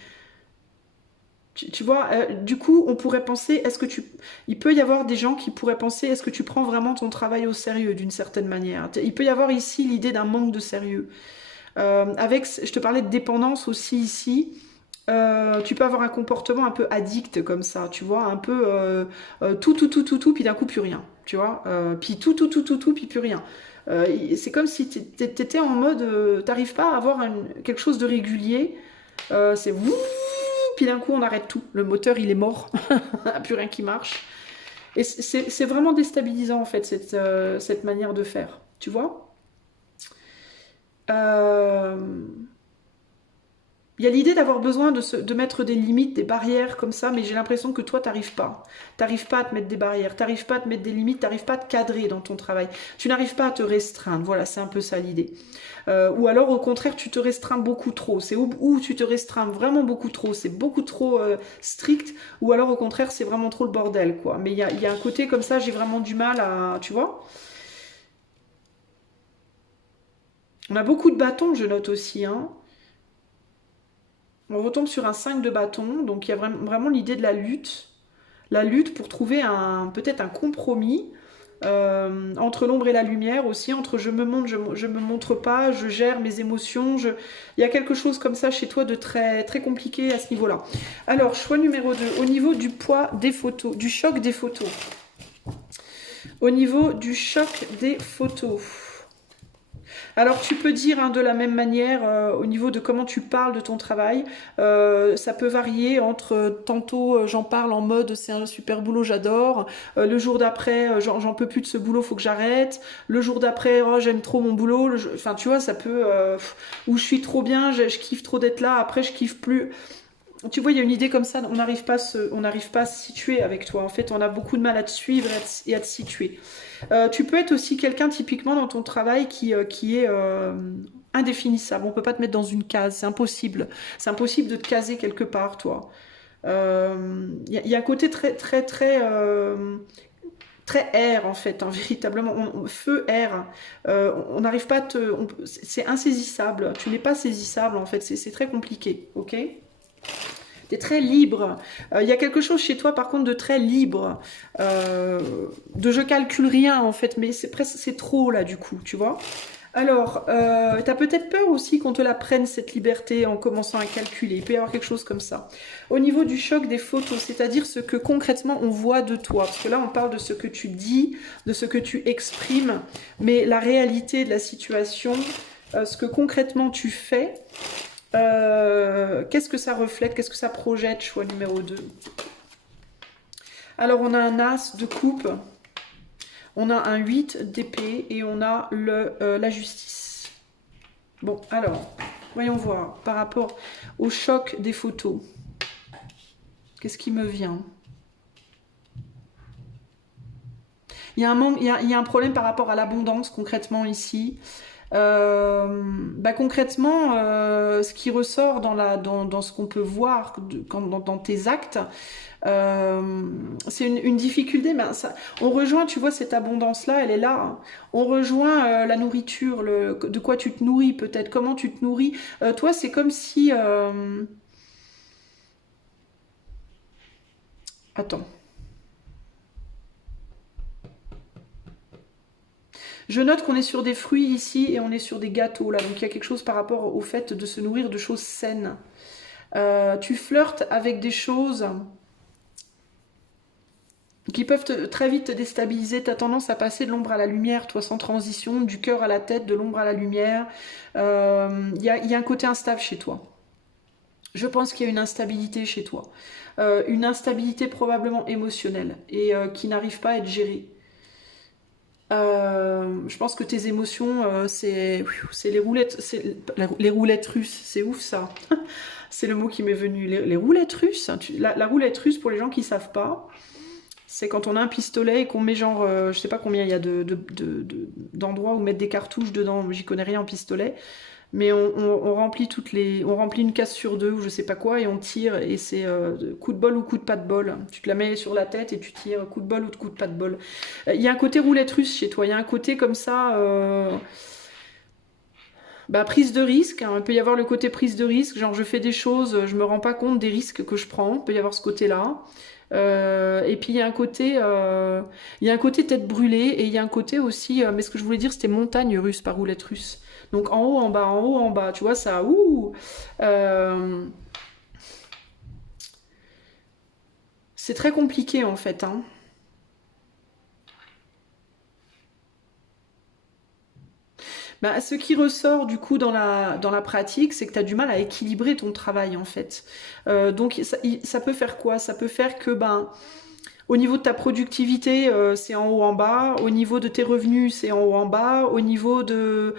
Tu vois, du coup, on pourrait penser, est-ce que tu. Il peut y avoir des gens qui pourraient penser, est-ce que tu prends vraiment ton travail au sérieux, d'une certaine manière. Il peut y avoir ici l'idée d'un manque de sérieux. Je te parlais de dépendance aussi ici. Tu peux avoir un comportement un peu addict comme ça, tu vois, un peu tout, puis d'un coup plus rien, tu vois, puis tout, puis plus rien. C'est comme si t'étais en mode, t'arrives pas à avoir quelque chose de régulier, c'est wouh, puis d'un coup on arrête tout, le moteur il est mort, plus rien qui marche. Et c'est vraiment déstabilisant en fait cette manière de faire, tu vois. Euh, Il y a l'idée d'avoir besoin de mettre des limites, des barrières comme ça, mais j'ai l'impression que toi, t'arrives pas. T'arrives pas à te mettre des barrières, t'arrives pas à te mettre des limites, t'arrives pas à te cadrer dans ton travail. Tu n'arrives pas à te restreindre, voilà, c'est un peu ça l'idée. Ou alors, au contraire, tu te restreins beaucoup trop. C'est où tu te restreins vraiment beaucoup trop, c'est beaucoup trop strict, ou alors au contraire, c'est vraiment trop le bordel, quoi. Mais il y a un côté comme ça, j'ai vraiment du mal à... Tu vois? On a beaucoup de bâtons, je note aussi, hein. On retombe sur un 5 de bâton, donc il y a vraiment l'idée de la lutte. La lutte pour trouver peut-être un compromis entre l'ombre et la lumière aussi, entre je me montre, je me montre pas, je gère mes émotions. Il y a quelque chose comme ça chez toi de très, très compliqué à ce niveau-là. Alors, choix numéro 2, au niveau du poids des photos, du choc des photos. Au niveau du choc des photos. Alors tu peux dire hein, de la même manière au niveau de comment tu parles de ton travail, ça peut varier entre tantôt j'en parle en mode c'est un super boulot j'adore, le jour d'après j'en peux plus de ce boulot faut que j'arrête, le jour d'après oh, j'aime trop mon boulot, enfin tu vois ça peut où je suis trop bien, je kiffe trop d'être là, après je kiffe plus. Tu vois, il y a une idée comme ça, on n'arrive pas, à se situer avec toi. En fait, on a beaucoup de mal à te suivre et à te situer. Tu peux être aussi quelqu'un typiquement dans ton travail qui est indéfinissable. On ne peut pas te mettre dans une case, c'est impossible. C'est impossible de te caser quelque part, toi. Il y a un côté très, très, très... très air en fait, hein, véritablement, feu air, on n'arrive pas à te... c'est insaisissable, tu n'es pas saisissable en fait, c'est très compliqué, ok? T'es très libre. Il y a quelque chose chez toi, par contre, de très libre. De je calcule rien, en fait, mais c'est presque c'est trop, là, du coup, tu vois. Alors, t'as peut-être peur aussi qu'on te la prenne, cette liberté, en commençant à calculer. Il peut y avoir quelque chose comme ça. Au niveau du choc des photos, c'est-à-dire ce que concrètement on voit de toi. Parce que là, on parle de ce que tu dis, de ce que tu exprimes, mais la réalité de la situation, ce que concrètement tu fais... qu'est-ce que ça reflète? Qu'est-ce que ça projette? Choix numéro 2. Alors, on a un as de coupe, on a un 8 d'épée et on a la justice. Bon, alors, voyons voir par rapport au choc des photos. Qu'est-ce qui me vient? Il y a un problème par rapport à l'abondance, concrètement, ici. Concrètement, ce qui ressort dans ce qu'on peut voir dans tes actes, c'est une difficulté, mais on rejoint, tu vois, cette abondance-là, elle est là. Hein. On rejoint la nourriture, de quoi tu te nourris peut-être, comment tu te nourris. Toi, c'est comme si... Attends. Je note qu'on est sur des fruits ici et on est sur des gâteaux là, donc il y a quelque chose par rapport au fait de se nourrir de choses saines. Tu flirtes avec des choses qui peuvent très vite te déstabiliser. Tu as tendance à passer de l'ombre à la lumière, toi sans transition, du cœur à la tête, de l'ombre à la lumière. Il y a un côté instable chez toi. Je pense qu'il y a une instabilité chez toi. Une instabilité probablement émotionnelle et qui n'arrive pas à être gérée. Je pense que tes émotions, c'est les roulettes russes. C'est ouf ça. C'est le mot qui m'est venu. Les roulettes russes. La roulette russe, pour les gens qui savent pas, c'est quand on a un pistolet et qu'on met genre, je sais pas combien il y a d'endroits où mettre des cartouches dedans. J'y connais rien en pistolet. Mais on remplit on remplit une case sur deux ou je sais pas quoi et on tire et c'est coup de bol ou coup de pas de bol. Tu te la mets sur la tête et tu tires coup de bol ou coup de pas de bol. Il y a un côté roulette russe chez toi, il y a un côté comme ça, prise de risque. Hein. Il peut y avoir le côté prise de risque, genre je fais des choses, je me rends pas compte des risques que je prends. Il peut y avoir ce côté-là. Et puis il y a un côté tête brûlée et il y a un côté aussi, mais ce que je voulais dire c'était montagne russe par roulette russe. Donc en haut, en bas, tu vois ça, c'est très compliqué en fait. Hein. Ce qui ressort du coup dans la pratique, c'est que tu as du mal à équilibrer ton travail en fait. Donc ça peut faire quoi? Ça peut faire que au niveau de ta productivité, c'est en haut en bas. Au niveau de tes revenus, c'est en haut en bas. Au niveau de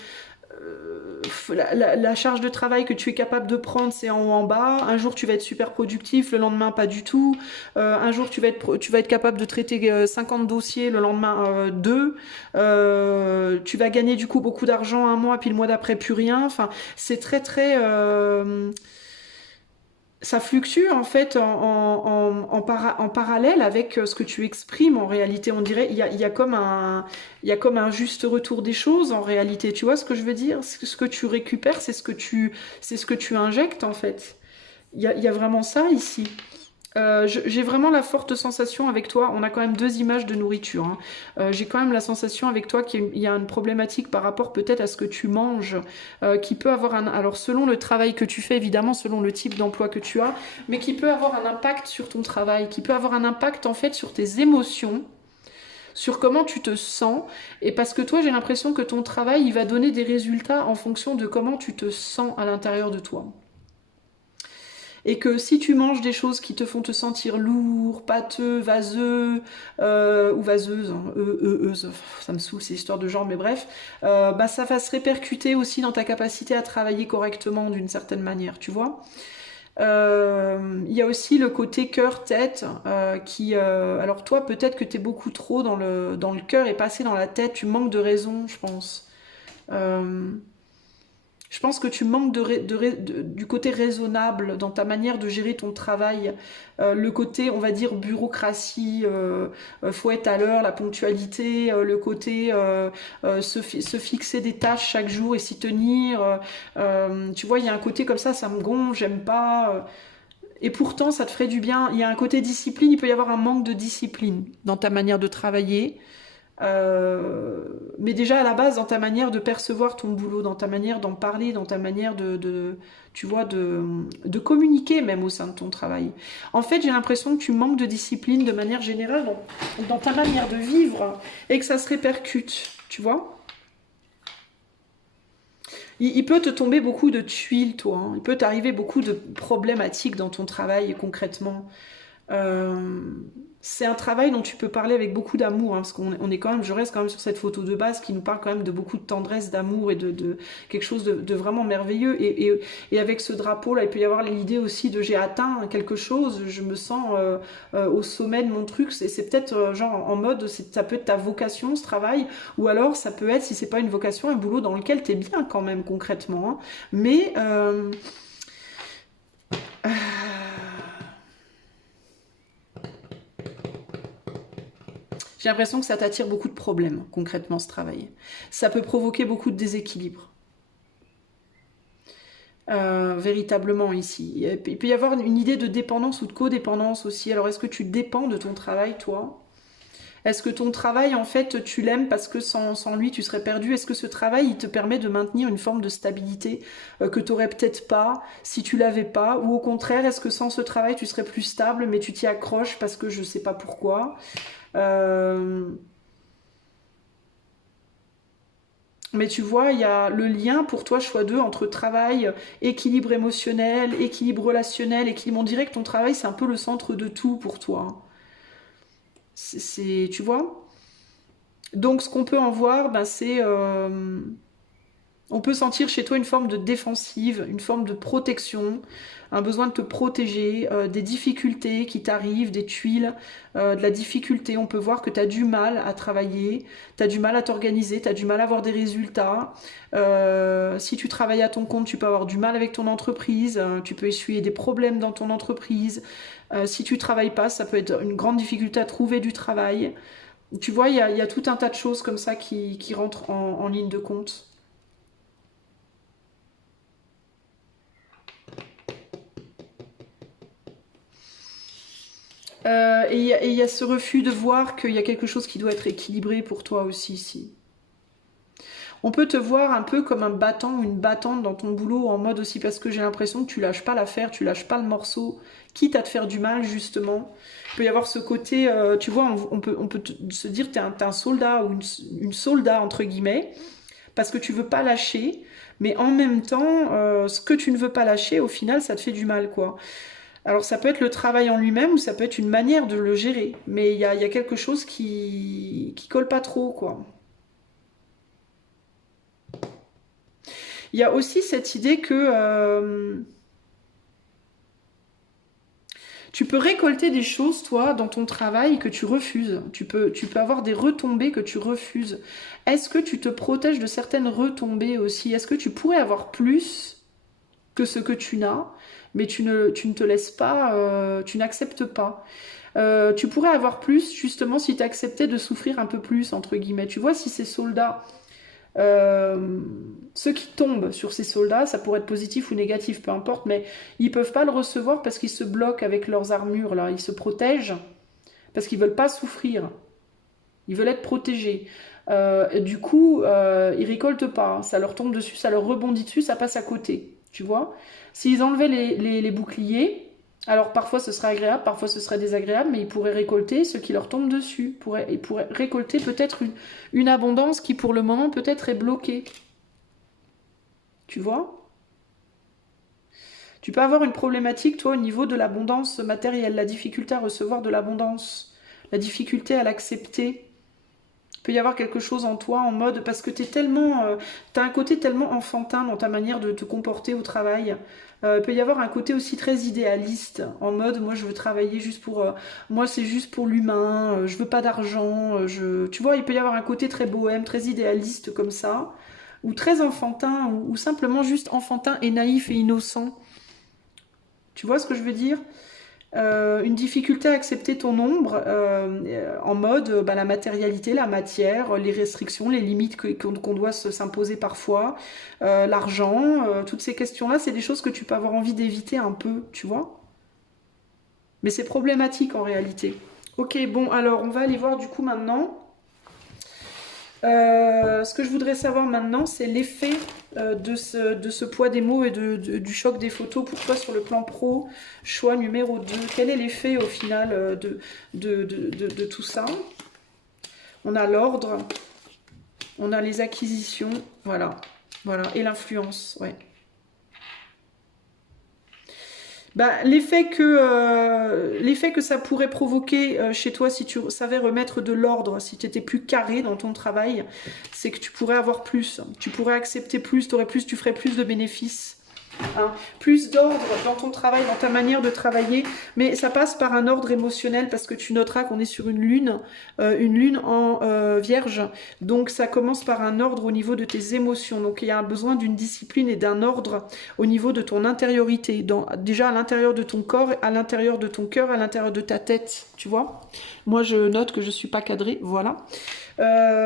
la charge de travail que tu es capable de prendre, c'est en haut en bas. Un jour, tu vas être super productif, le lendemain, pas du tout. Un jour, tu vas être capable de traiter 50 dossiers, le lendemain, 2. Tu vas gagner du coup beaucoup d'argent un mois, puis le mois d'après, plus rien. Enfin, c'est très, très... ça fluctue en fait en parallèle avec ce que tu exprimes en réalité. On dirait il y a comme un juste retour des choses en réalité. Tu vois ce que je veux dire? Ce que tu récupères, c'est ce que tu injectes en fait. Il y a vraiment ça ici. J'ai vraiment la forte sensation avec toi, on a quand même deux images de nourriture, hein. J'ai quand même la sensation avec toi qu'il y a une problématique par rapport peut-être à ce que tu manges, qui peut avoir alors selon le travail que tu fais évidemment, selon le type d'emploi que tu as, mais qui peut avoir un impact sur ton travail, qui peut avoir un impact en fait sur tes émotions, sur comment tu te sens, et parce que toi j'ai l'impression que ton travail il va donner des résultats en fonction de comment tu te sens à l'intérieur de toi. Et que si tu manges des choses qui te font te sentir lourd, pâteux, vaseux, ou vaseuse, hein, ça me saoule ces histoires de genre, mais bref, bah ça va se répercuter aussi dans ta capacité à travailler correctement d'une certaine manière, tu vois. Il y a aussi le côté cœur-tête qui... alors toi, peut-être que tu es beaucoup trop dans le cœur et pas assez dans la tête, tu manques de raison, je pense. Je pense que tu manques du côté raisonnable dans ta manière de gérer ton travail. Le côté, on va dire, bureaucratie, faut être à l'heure, la ponctualité, le côté se fixer des tâches chaque jour et s'y tenir. Tu vois, il y a un côté comme ça me gonfle, j'aime pas. Et pourtant, ça te ferait du bien. Il y a un côté discipline, il peut y avoir un manque de discipline dans ta manière de travailler. Mais déjà à la base dans ta manière de percevoir ton boulot, dans ta manière d'en parler, dans ta manière tu vois, de communiquer même au sein de ton travail. En fait, j'ai l'impression que tu manques de discipline de manière générale dans ta manière de vivre et que ça se répercute, tu vois. Il peut te tomber beaucoup de tuiles, toi, hein. Il peut t'arriver beaucoup de problématiques dans ton travail concrètement. Euh, c'est un travail dont tu peux parler avec beaucoup d'amour, hein, parce qu'on est quand même, je reste quand même sur cette photo de base qui nous parle quand même de beaucoup de tendresse, d'amour et de quelque chose de vraiment merveilleux. Et avec ce drapeau-là, il peut y avoir l'idée aussi de j'ai atteint quelque chose, je me sens au sommet de mon truc. C'est peut-être genre en mode, ça peut être ta vocation, ce travail, ou alors ça peut être, si c'est pas une vocation, un boulot dans lequel tu es bien quand même concrètement, hein. Mais j'ai l'impression que ça t'attire beaucoup de problèmes, concrètement, ce travail. Ça peut provoquer beaucoup de déséquilibre. Véritablement ici. Il peut y avoir une idée de dépendance ou de codépendance aussi. Alors, est-ce que tu dépends de ton travail, toi? Est-ce que ton travail, en fait, tu l'aimes parce que sans lui, tu serais perdu? Est-ce que ce travail, il te permet de maintenir une forme de stabilité que tu n'aurais peut-être pas si tu l'avais pas? Ou au contraire, est-ce que sans ce travail, tu serais plus stable, mais tu t'y accroches parce que je ne sais pas pourquoi? Euh, Mais tu vois, il y a le lien pour toi, choix 2, entre travail, équilibre émotionnel, équilibre relationnel, équilibre. On dirait que ton travail, c'est un peu le centre de tout pour toi, hein. Tu vois? Donc, ce qu'on peut en voir, ben, c'est on peut sentir chez toi une forme de défensive, une forme de protection, un besoin de te protéger, des difficultés qui t'arrivent, des tuiles, de la difficulté. On peut voir que tu as du mal à travailler, tu as du mal à t'organiser, tu as du mal à avoir des résultats. Si tu travailles à ton compte, tu peux avoir du mal avec ton entreprise, tu peux essuyer des problèmes dans ton entreprise. Si tu travailles pas, ça peut être une grande difficulté à trouver du travail. Tu vois, il y a tout un tas de choses comme ça qui rentrent en ligne de compte. Et il y a ce refus de voir qu'il y a quelque chose qui doit être équilibré pour toi aussi ici. On peut te voir un peu comme un battant ou une battante dans ton boulot en mode aussi parce que j'ai l'impression que tu lâches pas l'affaire, tu lâches pas le morceau, quitte à te faire du mal justement. Il peut y avoir ce côté, tu vois, on peut se dire que t'es un soldat ou une soldat entre guillemets parce que tu veux pas lâcher, mais en même temps, ce que tu ne veux pas lâcher, au final, ça te fait du mal, quoi. Alors ça peut être le travail en lui-même ou ça peut être une manière de le gérer, mais il y a quelque chose qui colle pas trop, quoi. Il y a aussi cette idée que tu peux récolter des choses, toi, dans ton travail que tu refuses. Tu peux avoir des retombées que tu refuses. Est-ce que tu te protèges de certaines retombées aussi? Est-ce que tu pourrais avoir plus que ce que tu n'as, mais tu ne te laisses pas, tu n'acceptes pas? Tu pourrais avoir plus, justement, si tu acceptais de souffrir un peu plus, entre guillemets. Tu vois, si ces soldats euh, ceux qui tombent sur ces soldats, ça pourrait être positif ou négatif, peu importe, mais ils peuvent pas le recevoir parce qu'ils se bloquent avec leurs armures, là. Ils se protègent parce qu'ils veulent pas souffrir. Ils veulent être protégés. Et du coup, ils récoltent pas. Ça leur tombe dessus, ça leur rebondit dessus, ça passe à côté. Tu vois? S'ils enlevaient les boucliers, alors parfois ce serait agréable, parfois ce serait désagréable, mais ils pourraient récolter ce qui leur tombe dessus. Ils pourraient récolter peut-être une abondance qui pour le moment peut-être est bloquée. Tu vois? Tu peux avoir une problématique, toi, au niveau de l'abondance matérielle, la difficulté à recevoir de l'abondance, la difficulté à l'accepter. Il peut y avoir quelque chose en toi en mode parce que t'as un côté tellement enfantin dans ta manière de te comporter au travail. Il peut y avoir un côté aussi très idéaliste en mode moi je veux travailler juste pour moi c'est juste pour l'humain, je veux pas d'argent, tu vois il peut y avoir un côté très bohème, très idéaliste comme ça ou très enfantin ou simplement juste enfantin et naïf et innocent. Tu vois ce que je veux dire? Une difficulté à accepter ton ombre en mode la matérialité, la matière, les restrictions, les limites qu'on doit s'imposer parfois, l'argent, toutes ces questions-là, c'est des choses que tu peux avoir envie d'éviter un peu, tu vois. Mais c'est problématique en réalité. Ok, bon, alors on va aller voir du coup maintenant. Ce que je voudrais savoir maintenant, c'est l'effet de ce poids des mots et du choc des photos pour toi sur le plan pro, choix numéro 2. Quel est l'effet au final de tout ça? On a l'ordre, on a les acquisitions, voilà, voilà, et l'influence, ouais. Bah, l'effet que ça pourrait provoquer chez toi si tu savais remettre de l'ordre, si tu étais plus carré dans ton travail, c'est que tu pourrais avoir plus, tu pourrais accepter plus, t'aurais plus, tu ferais plus de bénéfices. Hein. Plus d'ordre dans ton travail, dans ta manière de travailler, mais ça passe par un ordre émotionnel parce que tu noteras qu'on est sur une lune en vierge, donc ça commence par un ordre au niveau de tes émotions, donc il y a besoin d'une discipline et d'un ordre au niveau de ton intériorité, déjà à l'intérieur de ton corps, à l'intérieur de ton cœur, à l'intérieur de ta tête, tu vois. Moi je note que je suis pas cadrée, voilà.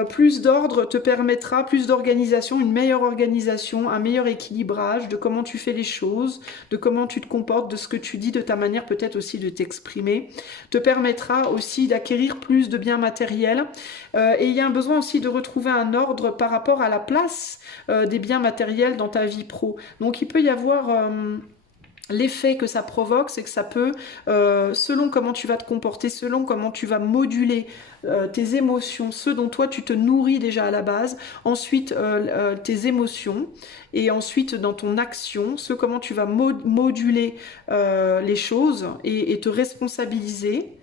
Plus d'ordre te permettra, plus d'organisation, une meilleure organisation, un meilleur équilibrage de comment tu fais les choses, de comment tu te comportes, de ce que tu dis, de ta manière peut-être aussi de t'exprimer, te permettra aussi d'acquérir plus de biens matériels. Et il y a un besoin aussi de retrouver un ordre par rapport à la place des biens matériels dans ta vie pro. Donc il peut y avoir... L'effet que ça provoque, c'est que ça peut, selon comment tu vas te comporter, selon comment tu vas moduler tes émotions, ce dont toi tu te nourris déjà à la base, ensuite tes émotions, et ensuite dans ton action, ce comment tu vas moduler les choses et te responsabiliser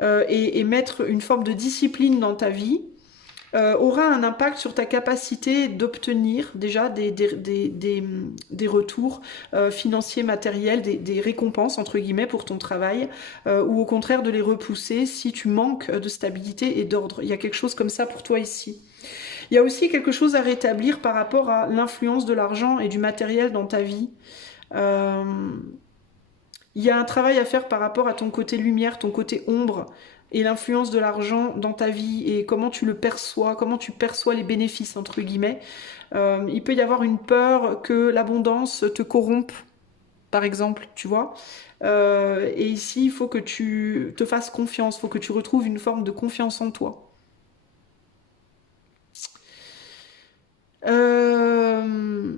et mettre une forme de discipline dans ta vie, aura un impact sur ta capacité d'obtenir déjà des retours financiers, matériels, des récompenses, entre guillemets, pour ton travail, ou au contraire de les repousser si tu manques de stabilité et d'ordre. Il y a quelque chose comme ça pour toi ici. Il y a aussi quelque chose à rétablir par rapport à l'influence de l'argent et du matériel dans ta vie. Euh, il y a un travail à faire par rapport à ton côté lumière, ton côté ombre et l'influence de l'argent dans ta vie et comment tu le perçois, comment tu perçois les bénéfices, entre guillemets. Il peut y avoir une peur que l'abondance te corrompe, par exemple, tu vois. Et ici, il faut que tu te fasses confiance, il faut que tu retrouves une forme de confiance en toi. Euh,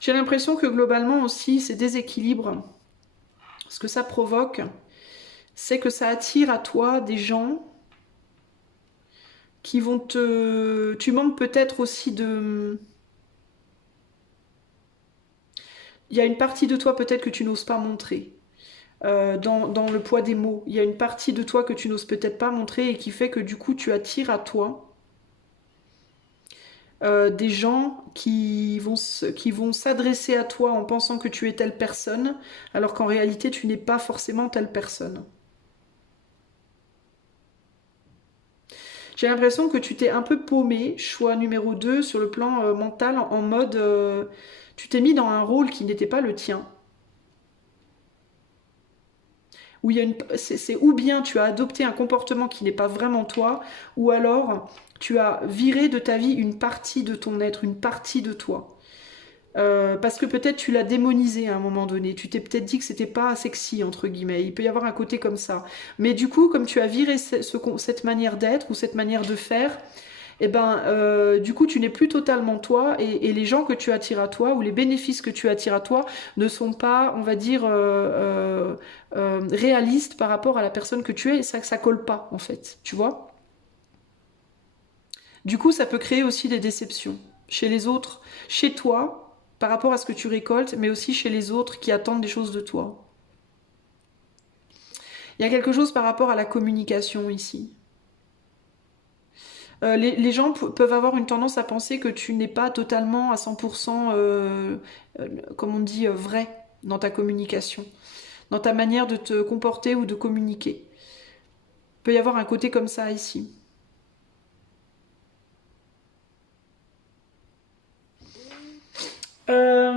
J'ai l'impression que globalement aussi, ces déséquilibres, ce que ça provoque, c'est que ça attire à toi des gens qui vont te... Tu manques peut-être aussi de... Il y a une partie de toi peut-être que tu n'oses pas montrer. dans le poids des mots. Il y a une partie de toi que tu n'oses peut-être pas montrer et qui fait que du coup tu attires à toi des gens qui vont s'adresser à toi en pensant que tu es telle personne, alors qu'en réalité tu n'es pas forcément telle personne. J'ai l'impression que tu t'es un peu paumé, choix numéro 2 sur le plan mental, en mode tu t'es mis dans un rôle qui n'était pas le tien. Où il y a c'est ou bien tu as adopté un comportement qui n'est pas vraiment toi, ou alors tu as viré de ta vie une partie de ton être, une partie de toi. Parce que peut-être tu l'as démonisé à un moment donné. Tu t'es peut-être dit que c'était pas sexy, entre guillemets. Il peut y avoir un côté comme ça. Mais du coup, comme tu as viré cette manière d'être ou cette manière de faire, eh ben, du coup, tu n'es plus totalement toi et les gens que tu attires à toi ou les bénéfices que tu attires à toi ne sont pas, on va dire, réalistes par rapport à la personne que tu es et ça colle pas, en fait. Tu vois? Du coup, ça peut créer aussi des déceptions chez les autres, chez toi, par rapport à ce que tu récoltes, mais aussi chez les autres qui attendent des choses de toi. Il y a quelque chose par rapport à la communication ici. Les gens peuvent avoir une tendance à penser que tu n'es pas totalement à 100%, comme on dit, vrai dans ta communication, dans ta manière de te comporter ou de communiquer. Il peut y avoir un côté comme ça ici.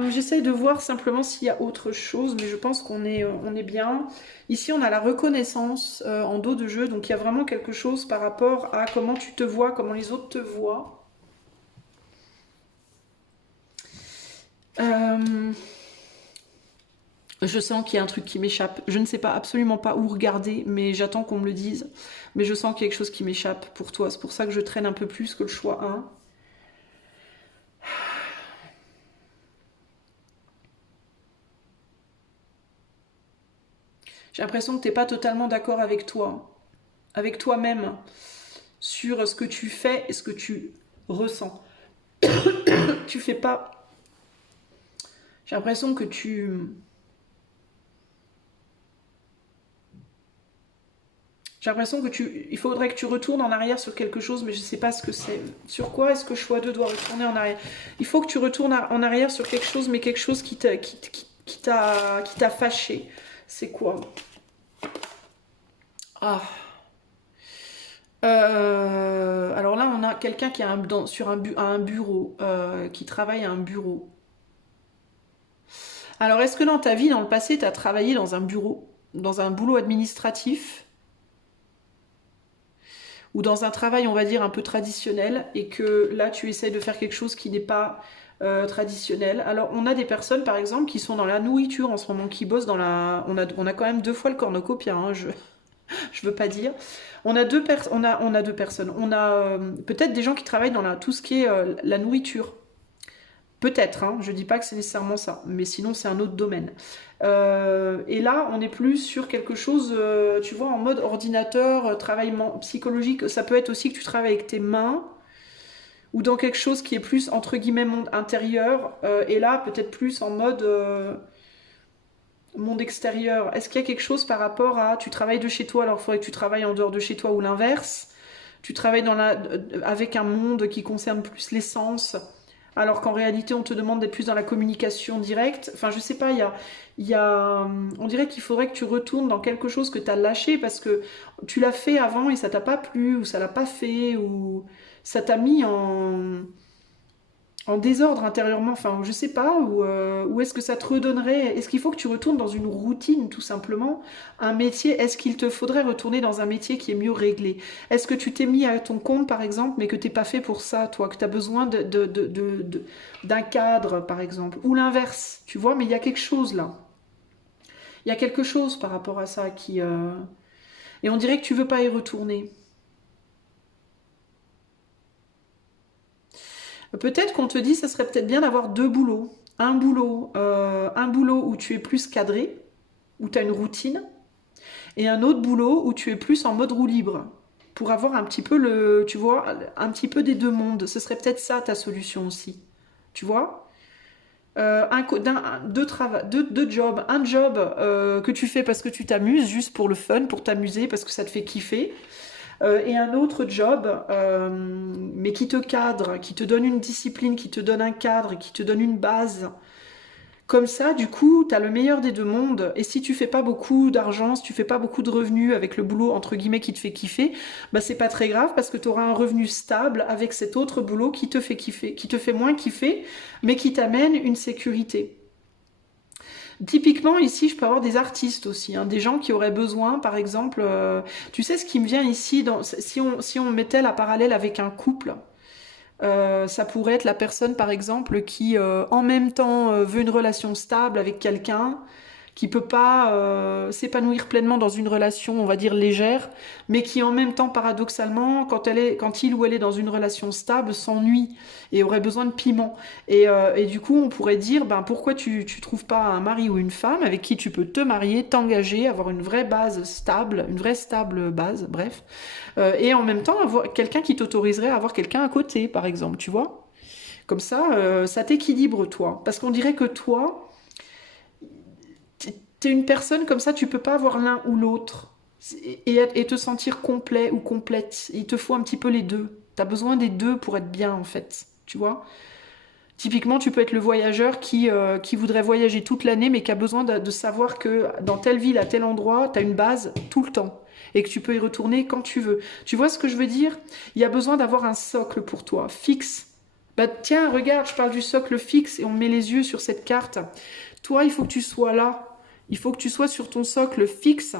J'essaye de voir simplement s'il y a autre chose, mais je pense on est bien. Ici, on a la reconnaissance en dos de jeu, donc il y a vraiment quelque chose par rapport à comment tu te vois, comment les autres te voient. Euh, je sens qu'il y a un truc qui m'échappe. Je ne sais pas absolument pas où regarder, mais j'attends qu'on me le dise. Mais je sens qu'il y a quelque chose qui m'échappe pour toi. C'est pour ça que je traîne un peu plus que le choix 1. J'ai l'impression que tu n'es pas totalement d'accord avec toi, avec toi-même, sur ce que tu fais et ce que tu ressens. Tu fais pas. J'ai l'impression que tu. J'ai l'impression que tu. Il faudrait que tu retournes en arrière sur quelque chose, mais je ne sais pas ce que c'est. Sur quoi est-ce que choix 2 doit retourner en arrière? Il faut que tu retournes en arrière sur quelque chose, mais quelque chose qui t'a fâché. C'est quoi? Ah. Alors là, on a quelqu'un qui a sur à un bureau, qui travaille à un bureau. Alors, est-ce que dans ta vie, dans le passé, tu as travaillé dans un bureau, dans un boulot administratif, ou dans un travail, on va dire, un peu traditionnel, et que là, tu essayes de faire quelque chose qui n'est pas traditionnel? Alors, on a des personnes, par exemple, qui sont dans la nourriture en ce moment, qui bossent dans la... On a quand même 2 fois le cornucopia, hein, je veux pas dire. On a deux personnes. On a peut-être des gens qui travaillent dans tout ce qui est la nourriture. Peut-être, hein, je dis pas que c'est nécessairement ça, mais sinon c'est un autre domaine. Et là, on est plus sur quelque chose, tu vois, en mode ordinateur, travail psychologique. Ça peut être aussi que tu travailles avec tes mains, ou dans quelque chose qui est plus, entre guillemets, monde intérieur, et là, peut-être plus en mode monde extérieur. Est-ce qu'il y a quelque chose par rapport à, tu travailles de chez toi, alors il faudrait que tu travailles en dehors de chez toi, ou l'inverse? Tu travailles avec un monde qui concerne plus l'essence, alors qu'en réalité on te demande d'être plus dans la communication directe. Enfin, je sais pas, on dirait qu'il faudrait que tu retournes dans quelque chose que tu as lâché parce que tu l'as fait avant et ça t'a pas plu, ou ça l'a pas fait, ou ça t'a mis en désordre intérieurement, enfin je sais pas, ou est-ce que ça te redonnerait, est-ce qu'il faut que tu retournes dans une routine tout simplement, un métier, est-ce qu'il te faudrait retourner dans un métier qui est mieux réglé? Est-ce que tu t'es mis à ton compte par exemple, mais que t'es pas fait pour ça, toi, que tu as besoin d'un cadre par exemple, ou l'inverse, tu vois, mais il y a quelque chose là. Il y a quelque chose par rapport à ça qui... Et on dirait que tu veux pas y retourner. Peut-être qu'on te dit, ça serait peut-être bien d'avoir 2 boulots. Un boulot où tu es plus cadré, où tu as une routine, et un autre boulot où tu es plus en mode roue libre, pour avoir un petit peu tu vois, un petit peu des deux mondes. Ce serait peut-être ça ta solution aussi, tu vois. deux jobs. Un job que tu fais parce que tu t'amuses, juste pour le fun, pour t'amuser, parce que ça te fait kiffer. Et un autre job, mais qui te cadre, qui te donne une discipline, qui te donne un cadre, qui te donne une base. Comme ça, du coup, tu as le meilleur des deux mondes. Et si tu fais pas beaucoup d'argent, si tu fais pas beaucoup de revenus avec le boulot entre guillemets qui te fait kiffer, bah c'est pas très grave parce que tu auras un revenu stable avec cet autre boulot qui te fait kiffer, qui te fait moins kiffer, mais qui t'amène une sécurité. Typiquement, ici, je peux avoir des artistes aussi, hein, des gens qui auraient besoin, par exemple, tu sais ce qui me vient ici, si on mettait la parallèle avec un couple, ça pourrait être la personne, par exemple, qui en même temps veut une relation stable avec quelqu'un, qui peut pas s'épanouir pleinement dans une relation, on va dire légère, mais qui en même temps, paradoxalement, quand il ou elle est dans une relation stable, s'ennuie et aurait besoin de piment. Et du coup, on pourrait dire, ben pourquoi tu trouves pas un mari ou une femme avec qui tu peux te marier, t'engager, avoir une vraie base stable, une vraie stable base, bref, et en même temps avoir quelqu'un qui t'autoriserait à avoir quelqu'un à côté, par exemple, tu vois. Comme ça t'équilibre toi, parce qu'on dirait que toi t'es une personne comme ça, tu peux pas avoir l'un ou l'autre et te sentir complet ou complète. Il te faut un petit peu les deux. T'as besoin des deux pour être bien en fait, tu vois. Typiquement, tu peux être le voyageur qui voudrait voyager toute l'année, mais qui a besoin de savoir que dans telle ville, à tel endroit, tu as une base tout le temps et que tu peux y retourner quand tu veux. Tu vois ce que je veux dire? Il y a besoin d'avoir un socle pour toi, fixe. Bah tiens, regarde, je parle du socle fixe et on met les yeux sur cette carte. Toi, il faut que tu sois là. Il faut que tu sois sur ton socle fixe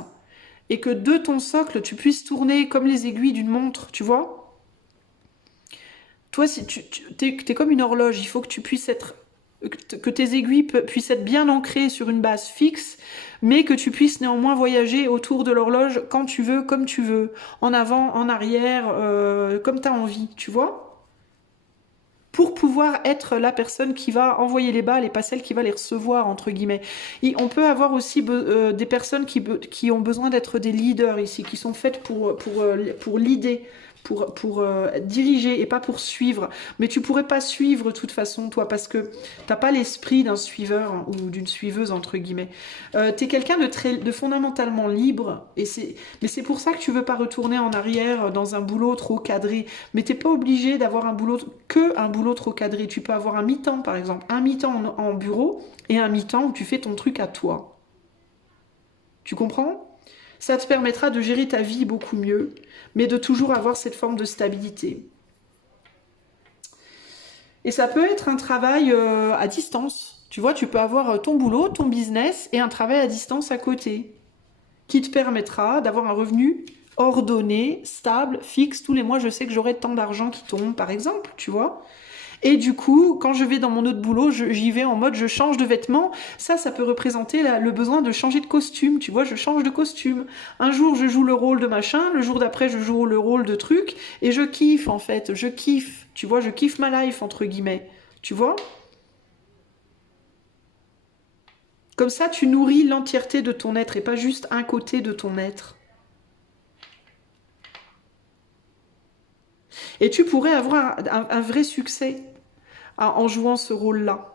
et que de ton socle, tu puisses tourner comme les aiguilles d'une montre, tu vois? Toi, si t'es comme une horloge, il faut que tu puisses être, que tes aiguilles puissent être bien ancrées sur une base fixe, mais que tu puisses néanmoins voyager autour de l'horloge quand tu veux, comme tu veux, en avant, en arrière, comme tu as envie, tu vois? Pour pouvoir être la personne qui va envoyer les balles et pas celle qui va les recevoir, entre guillemets. Et on peut avoir aussi des personnes qui ont besoin d'être des leaders ici, qui sont faites pour leader, pour diriger et pas pour suivre. Mais tu pourrais pas suivre de toute façon, toi, parce que t'as pas l'esprit d'un suiveur hein, ou d'une suiveuse, entre guillemets. T'es quelqu'un de fondamentalement libre, mais c'est pour ça que tu veux pas retourner en arrière dans un boulot trop cadré. Mais t'es pas obligé d'avoir un boulot trop cadré. Tu peux avoir un mi-temps, par exemple, un mi-temps en bureau et un mi-temps où tu fais ton truc à toi. Tu comprends? Ça te permettra de gérer ta vie beaucoup mieux, mais de toujours avoir cette forme de stabilité. Et ça peut être un travail à distance. Tu vois, tu peux avoir ton boulot, ton business et un travail à distance à côté, qui te permettra d'avoir un revenu ordonné, stable, fixe. Tous les mois, je sais que j'aurai tant d'argent qui tombe, par exemple, tu vois. Et du coup, quand je vais dans mon autre boulot, j'y vais en mode je change de vêtements. Ça peut représenter le besoin de changer de costume. Tu vois, je change de costume. Un jour, je joue le rôle de machin. Le jour d'après, je joue le rôle de truc. Et je kiffe, en fait. Je kiffe. Tu vois, je kiffe ma life, entre guillemets. Tu vois? Comme ça, tu nourris l'entièreté de ton être et pas juste un côté de ton être. Et tu pourrais avoir un vrai succès en jouant ce rôle-là.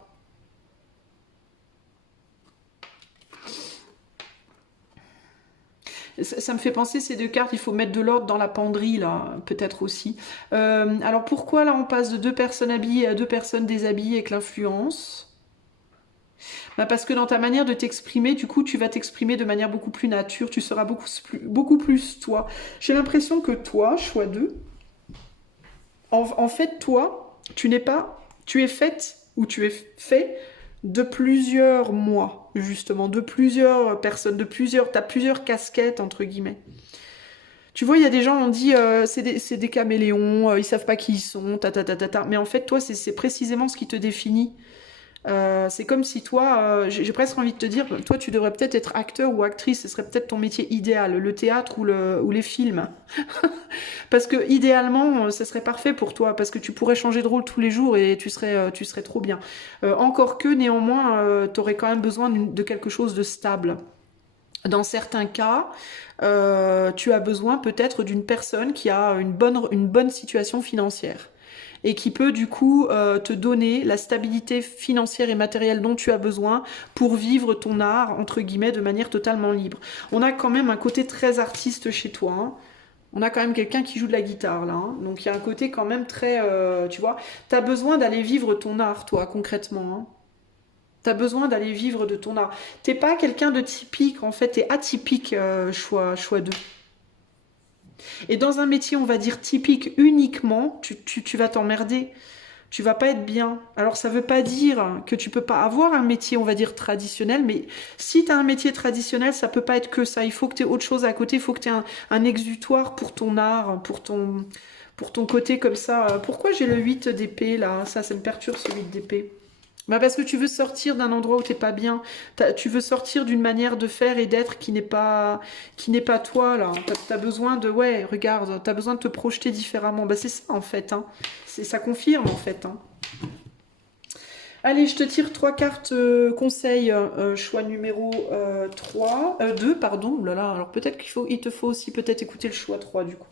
Ça me fait penser ces deux cartes, il faut mettre de l'ordre dans la penderie, là, peut-être aussi. Alors pourquoi là on passe de deux personnes habillées à deux personnes déshabillées avec l'influence? Bah parce que dans ta manière de t'exprimer, du coup, tu vas t'exprimer de manière beaucoup plus nature, tu seras beaucoup plus toi. J'ai l'impression que toi, choix 2, en fait, toi, tu n'es pas, tu es faite ou tu es fait de plusieurs moi, justement, de plusieurs personnes, t'as plusieurs casquettes, entre guillemets. Tu vois, il y a des gens, on dit, c'est des caméléons, ils savent pas qui ils sont, mais en fait, toi, c'est précisément ce qui te définit. C'est comme si toi, j'ai presque envie de te dire, toi tu devrais peut-être être acteur ou actrice, ce serait peut-être ton métier idéal, le théâtre ou les films. Parce que idéalement, ce serait parfait pour toi, parce que tu pourrais changer de rôle tous les jours et tu serais trop bien. Encore que néanmoins, tu aurais quand même besoin de quelque chose de stable. Dans certains cas, tu as besoin peut-être d'une personne qui a une bonne situation financière. et qui peut du coup te donner la stabilité financière et matérielle dont tu as besoin pour vivre ton art, entre guillemets, de manière totalement libre. On a quand même un côté très artiste chez toi, hein. On a quand même quelqu'un qui joue de la guitare là, hein. Donc il y a un côté quand même très, tu vois, t'as besoin d'aller vivre ton art, toi, concrètement, hein. T'as besoin d'aller vivre de ton art. T'es pas quelqu'un de typique, en fait, t'es atypique, choix 2. Et dans un métier, on va dire typique uniquement, tu vas t'emmerder. Tu vas pas être bien. Alors ça veut pas dire que tu peux pas avoir un métier, on va dire traditionnel, mais si tu as un métier traditionnel, ça peut pas être que ça. Il faut que tu aies autre chose à côté, il faut que tu aies un exutoire pour ton art, pour ton côté comme ça. Pourquoi j'ai le 8 d'épée là? Ça me perturbe ce 8 d'épée. Bah parce que tu veux sortir d'un endroit où t'es pas bien. Tu veux sortir d'une manière de faire et d'être qui n'est pas toi là. T'as besoin de, ouais, regarde, t'as besoin de te projeter différemment. Bah c'est ça en fait, hein. Ça confirme en fait, hein. Allez, je te tire 3 cartes conseils, choix numéro 2, pardon. Ouh là là, alors peut-être il te faut aussi peut-être écouter le choix 3 du coup.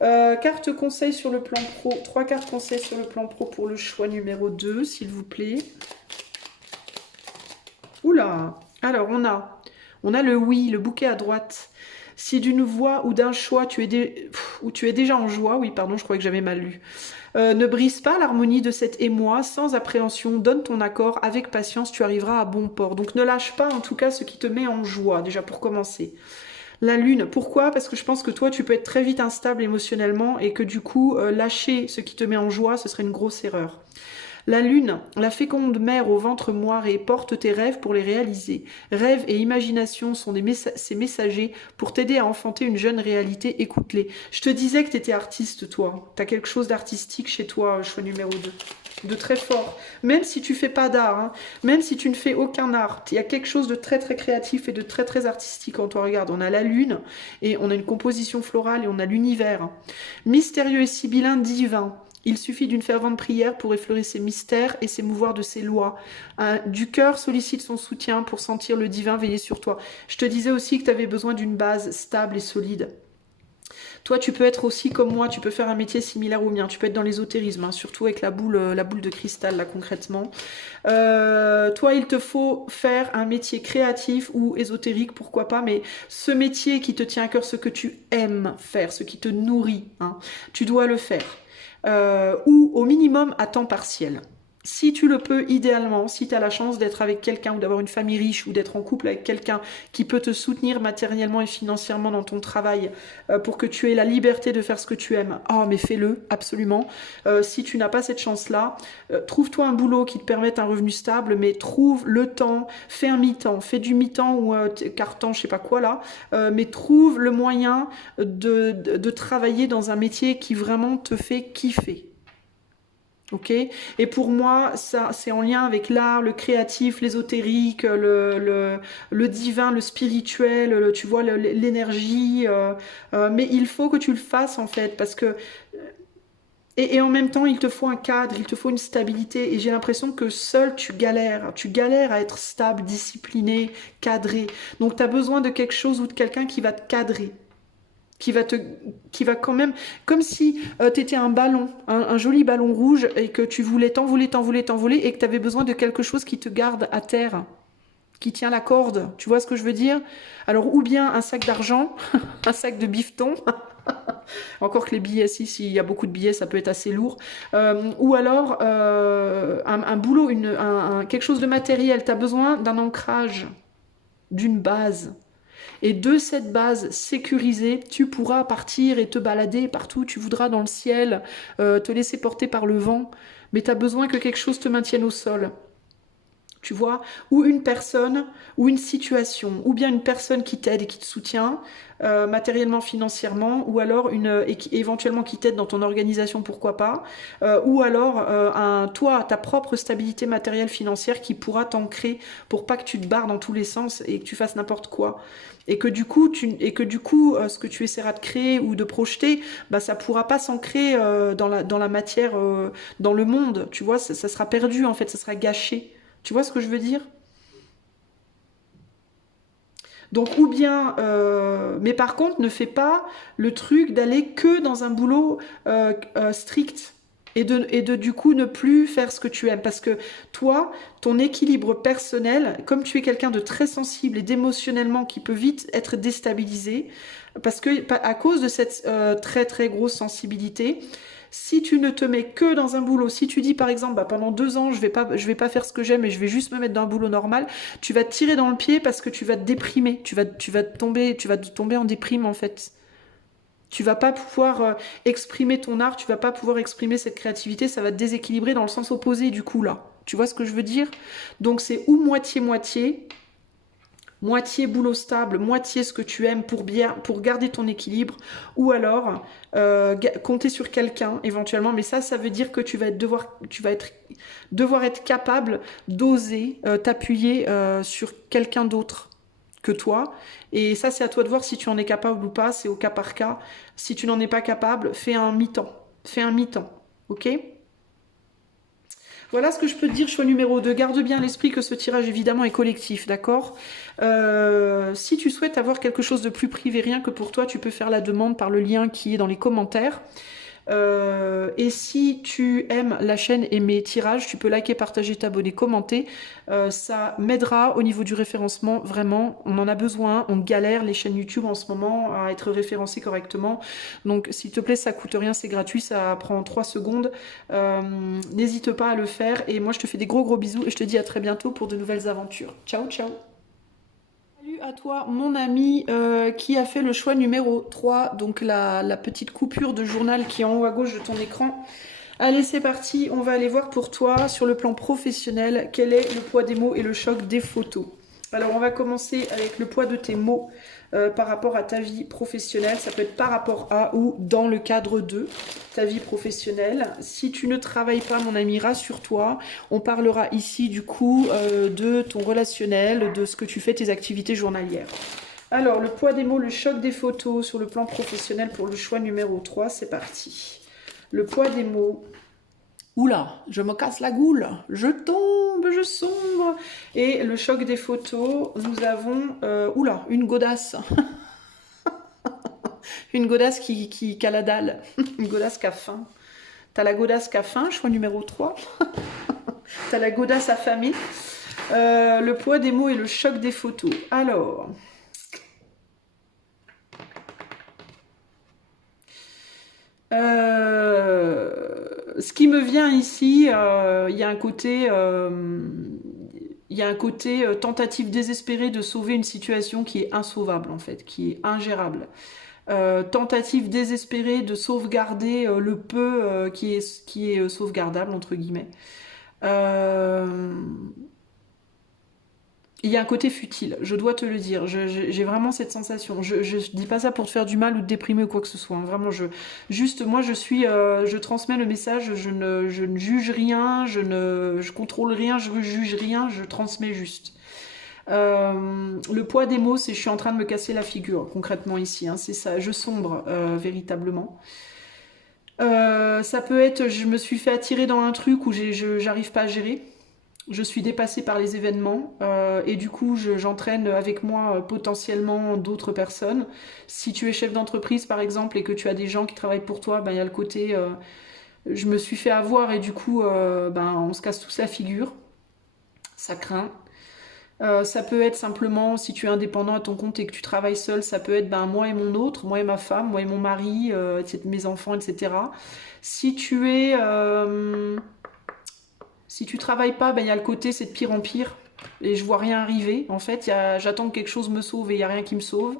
Carte conseil sur le plan pro. 3 cartes conseils sur le plan pro pour le choix numéro 2, s'il vous plaît. Oula. Alors, on a le oui, le bouquet à droite. Si d'une voix ou d'un choix tu es déjà en joie, oui, pardon, je croyais que j'avais mal lu. Ne brise pas l'harmonie de cet émoi, sans appréhension, donne ton accord, avec patience, tu arriveras à bon port. Donc ne lâche pas en tout cas ce qui te met en joie, déjà pour commencer. La lune, pourquoi? Parce que je pense que toi, tu peux être très vite instable émotionnellement et que du coup, lâcher ce qui te met en joie, ce serait une grosse erreur. La lune, la féconde mère au ventre moiré, porte tes rêves pour les réaliser. Rêves et imagination sont ces messagers pour t'aider à enfanter une jeune réalité, écoute-les. Je te disais que tu étais artiste, toi. Tu as quelque chose d'artistique chez toi, choix numéro 2. De très fort. Même si tu fais pas d'art, hein, même si tu ne fais aucun art, il y a quelque chose de très très créatif et de très très artistique quand on regarde. On a la lune et on a une composition florale et on a l'univers. Mystérieux et sibyllin divin. Il suffit d'une fervente prière pour effleurer ses mystères et s'émouvoir de ses lois. Du cœur sollicite son soutien pour sentir le divin veiller sur toi. Je te disais aussi que tu avais besoin d'une base stable et solide. Toi, tu peux être aussi comme moi, tu peux faire un métier similaire au mien. Tu peux être dans l'ésotérisme, hein, surtout avec la boule de cristal, là, concrètement. Toi, il te faut faire un métier créatif ou ésotérique, pourquoi pas, mais ce métier qui te tient à cœur, ce que tu aimes faire, ce qui te nourrit, hein, tu dois le faire. Ou au minimum à temps partiel. Si tu le peux, idéalement, si tu as la chance d'être avec quelqu'un ou d'avoir une famille riche ou d'être en couple avec quelqu'un qui peut te soutenir matériellement et financièrement dans ton travail pour que tu aies la liberté de faire ce que tu aimes, oh mais fais-le, absolument. Si tu n'as pas cette chance-là, trouve-toi un boulot qui te permette un revenu stable, mais trouve le temps, fais un mi-temps, fais du mi-temps ou quart-temps, je sais pas quoi là, mais trouve le moyen de travailler dans un métier qui vraiment te fait kiffer. Ok. Et pour moi, ça, c'est en lien avec l'art, le créatif, l'ésotérique, le divin, le spirituel, tu vois, l'énergie. Mais il faut que tu le fasses en fait, parce que et en même temps, il te faut un cadre, il te faut une stabilité. Et j'ai l'impression que seul tu galères. Tu galères à être stable, discipliné, cadré. Donc tu as besoin de quelque chose ou de quelqu'un qui va te cadrer. Qui va quand même, comme si tu étais un ballon, un joli ballon rouge, et que tu voulais t'envoler, et que tu avais besoin de quelque chose qui te garde à terre, qui tient la corde. Tu vois ce que je veux dire? Alors, ou bien un sac d'argent, un sac de bifton, encore que les billets, s'il y a beaucoup de billets, ça peut être assez lourd, ou alors un boulot, quelque chose de matériel. Tu as besoin d'un ancrage, d'une base. Et de cette base sécurisée, tu pourras partir et te balader partout où tu voudras dans le ciel, te laisser porter par le vent, mais tu as besoin que quelque chose te maintienne au sol. Tu vois, ou une personne, ou une situation, ou bien une personne qui t'aide et qui te soutient matériellement, financièrement, ou alors éventuellement qui t'aide dans ton organisation, pourquoi pas, ou alors toi, ta propre stabilité matérielle financière qui pourra t'ancrer pour pas que tu te barres dans tous les sens et que tu fasses n'importe quoi. Et que du coup, ce que tu essaieras de créer ou de projeter, bah, ça pourra pas s'ancrer dans la matière, dans le monde, tu vois, ça sera perdu en fait, ça sera gâché. Tu vois ce que je veux dire? Donc, ou bien, mais par contre, ne fais pas le truc d'aller que dans un boulot strict. et de du coup ne plus faire ce que tu aimes. Parce que toi, ton équilibre personnel, comme tu es quelqu'un de très sensible et d'émotionnellement qui peut vite être déstabilisé, parce que à cause de cette très très grosse sensibilité, si tu ne te mets que dans un boulot, si tu dis par exemple bah, pendant 2 ans je vais pas faire ce que j'aime et je vais juste me mettre dans un boulot normal, tu vas te tirer dans le pied parce que tu vas te déprimer, tu vas tomber en déprime en fait. Tu vas pas pouvoir exprimer ton art, tu vas pas pouvoir exprimer cette créativité, ça va te déséquilibrer dans le sens opposé du coup là. Tu vois ce que je veux dire? Donc c'est ou moitié-moitié, moitié boulot stable, moitié ce que tu aimes pour bien, pour garder ton équilibre, ou alors compter sur quelqu'un éventuellement. Mais ça veut dire que devoir être capable d'oser t'appuyer sur quelqu'un d'autre que toi. Et ça, c'est à toi de voir si tu en es capable ou pas. C'est au cas par cas. Si tu n'en es pas capable, fais un mi-temps. Fais un mi-temps. Ok? Voilà ce que je peux te dire, choix numéro 2. Garde bien à l'esprit que ce tirage, évidemment, est collectif, d'accord? Si tu souhaites avoir quelque chose de plus privé, rien que pour toi, tu peux faire la demande par le lien qui est dans les commentaires. Et si tu aimes la chaîne et mes tirages, tu peux liker, partager, t'abonner, commenter. Ça m'aidera au niveau du référencement, vraiment. On en a besoin, on galère les chaînes YouTube en ce moment à être référencées correctement. Donc s'il te plaît, ça coûte rien, c'est gratuit, ça prend 3 secondes. N'hésite pas à le faire. Et moi, je te fais des gros bisous et je te dis à très bientôt pour de nouvelles aventures. Ciao, ciao! Salut à toi, mon ami qui a fait le choix numéro 3, donc la petite coupure de journal qui est en haut à gauche de ton écran. Allez, c'est parti, on va aller voir pour toi, sur le plan professionnel, quel est le poids des mots et le choc des photos. Alors, on va commencer avec le poids de tes mots par rapport à ta vie professionnelle. Ça peut être par rapport à ou dans le cadre de ta vie professionnelle. Si tu ne travailles pas, mon ami, rassure-toi. On parlera ici, du coup, de ton relationnel, de ce que tu fais, tes activités journalières. Alors, le poids des mots, le choc des photos sur le plan professionnel pour le choix numéro 3, c'est parti. Le poids des mots. Oula, je me casse la goule, je tombe, je sombre. Et le choc des photos, nous avons, oula, une godasse. Une godasse qui a la dalle. Une godasse qui a faim. T'as la godasse qui a faim, choix numéro 3. T'as la godasse affamée. Le poids des mots et le choc des photos. Alors... ce qui me vient ici, il y a un côté, tentative désespérée de sauver une situation qui est insauvable en fait, qui est ingérable. Tentative désespérée de sauvegarder le peu qui est sauvegardable entre guillemets. Il y a un côté futile, je dois te le dire. J'ai vraiment cette sensation. Je dis pas ça pour te faire du mal ou te déprimer ou quoi que ce soit. Hein. Vraiment, moi, je transmets le message. Je ne juge rien, je contrôle rien, je juge rien. Je transmets juste. Le poids des mots, c'est je suis en train de me casser la figure. Concrètement ici, hein, c'est ça. Je sombre véritablement. Ça peut être, je me suis fait attirer dans un truc où j'arrive pas à gérer. Je suis dépassée par les événements et du coup j'entraîne avec moi potentiellement d'autres personnes. Si tu es chef d'entreprise par exemple et que tu as des gens qui travaillent pour toi, ben, il y a le côté je me suis fait avoir et du coup ben, on se casse tous la figure. Ça craint. Ça peut être simplement si tu es indépendant à ton compte et que tu travailles seul, ça peut être ben, moi et mon autre, moi et ma femme, moi et mon mari, mes enfants, etc. Si tu es... Si tu travailles pas, ben, y a le côté c'est de pire en pire et je vois rien arriver. En fait, j'attends que quelque chose me sauve et il n'y a rien qui me sauve.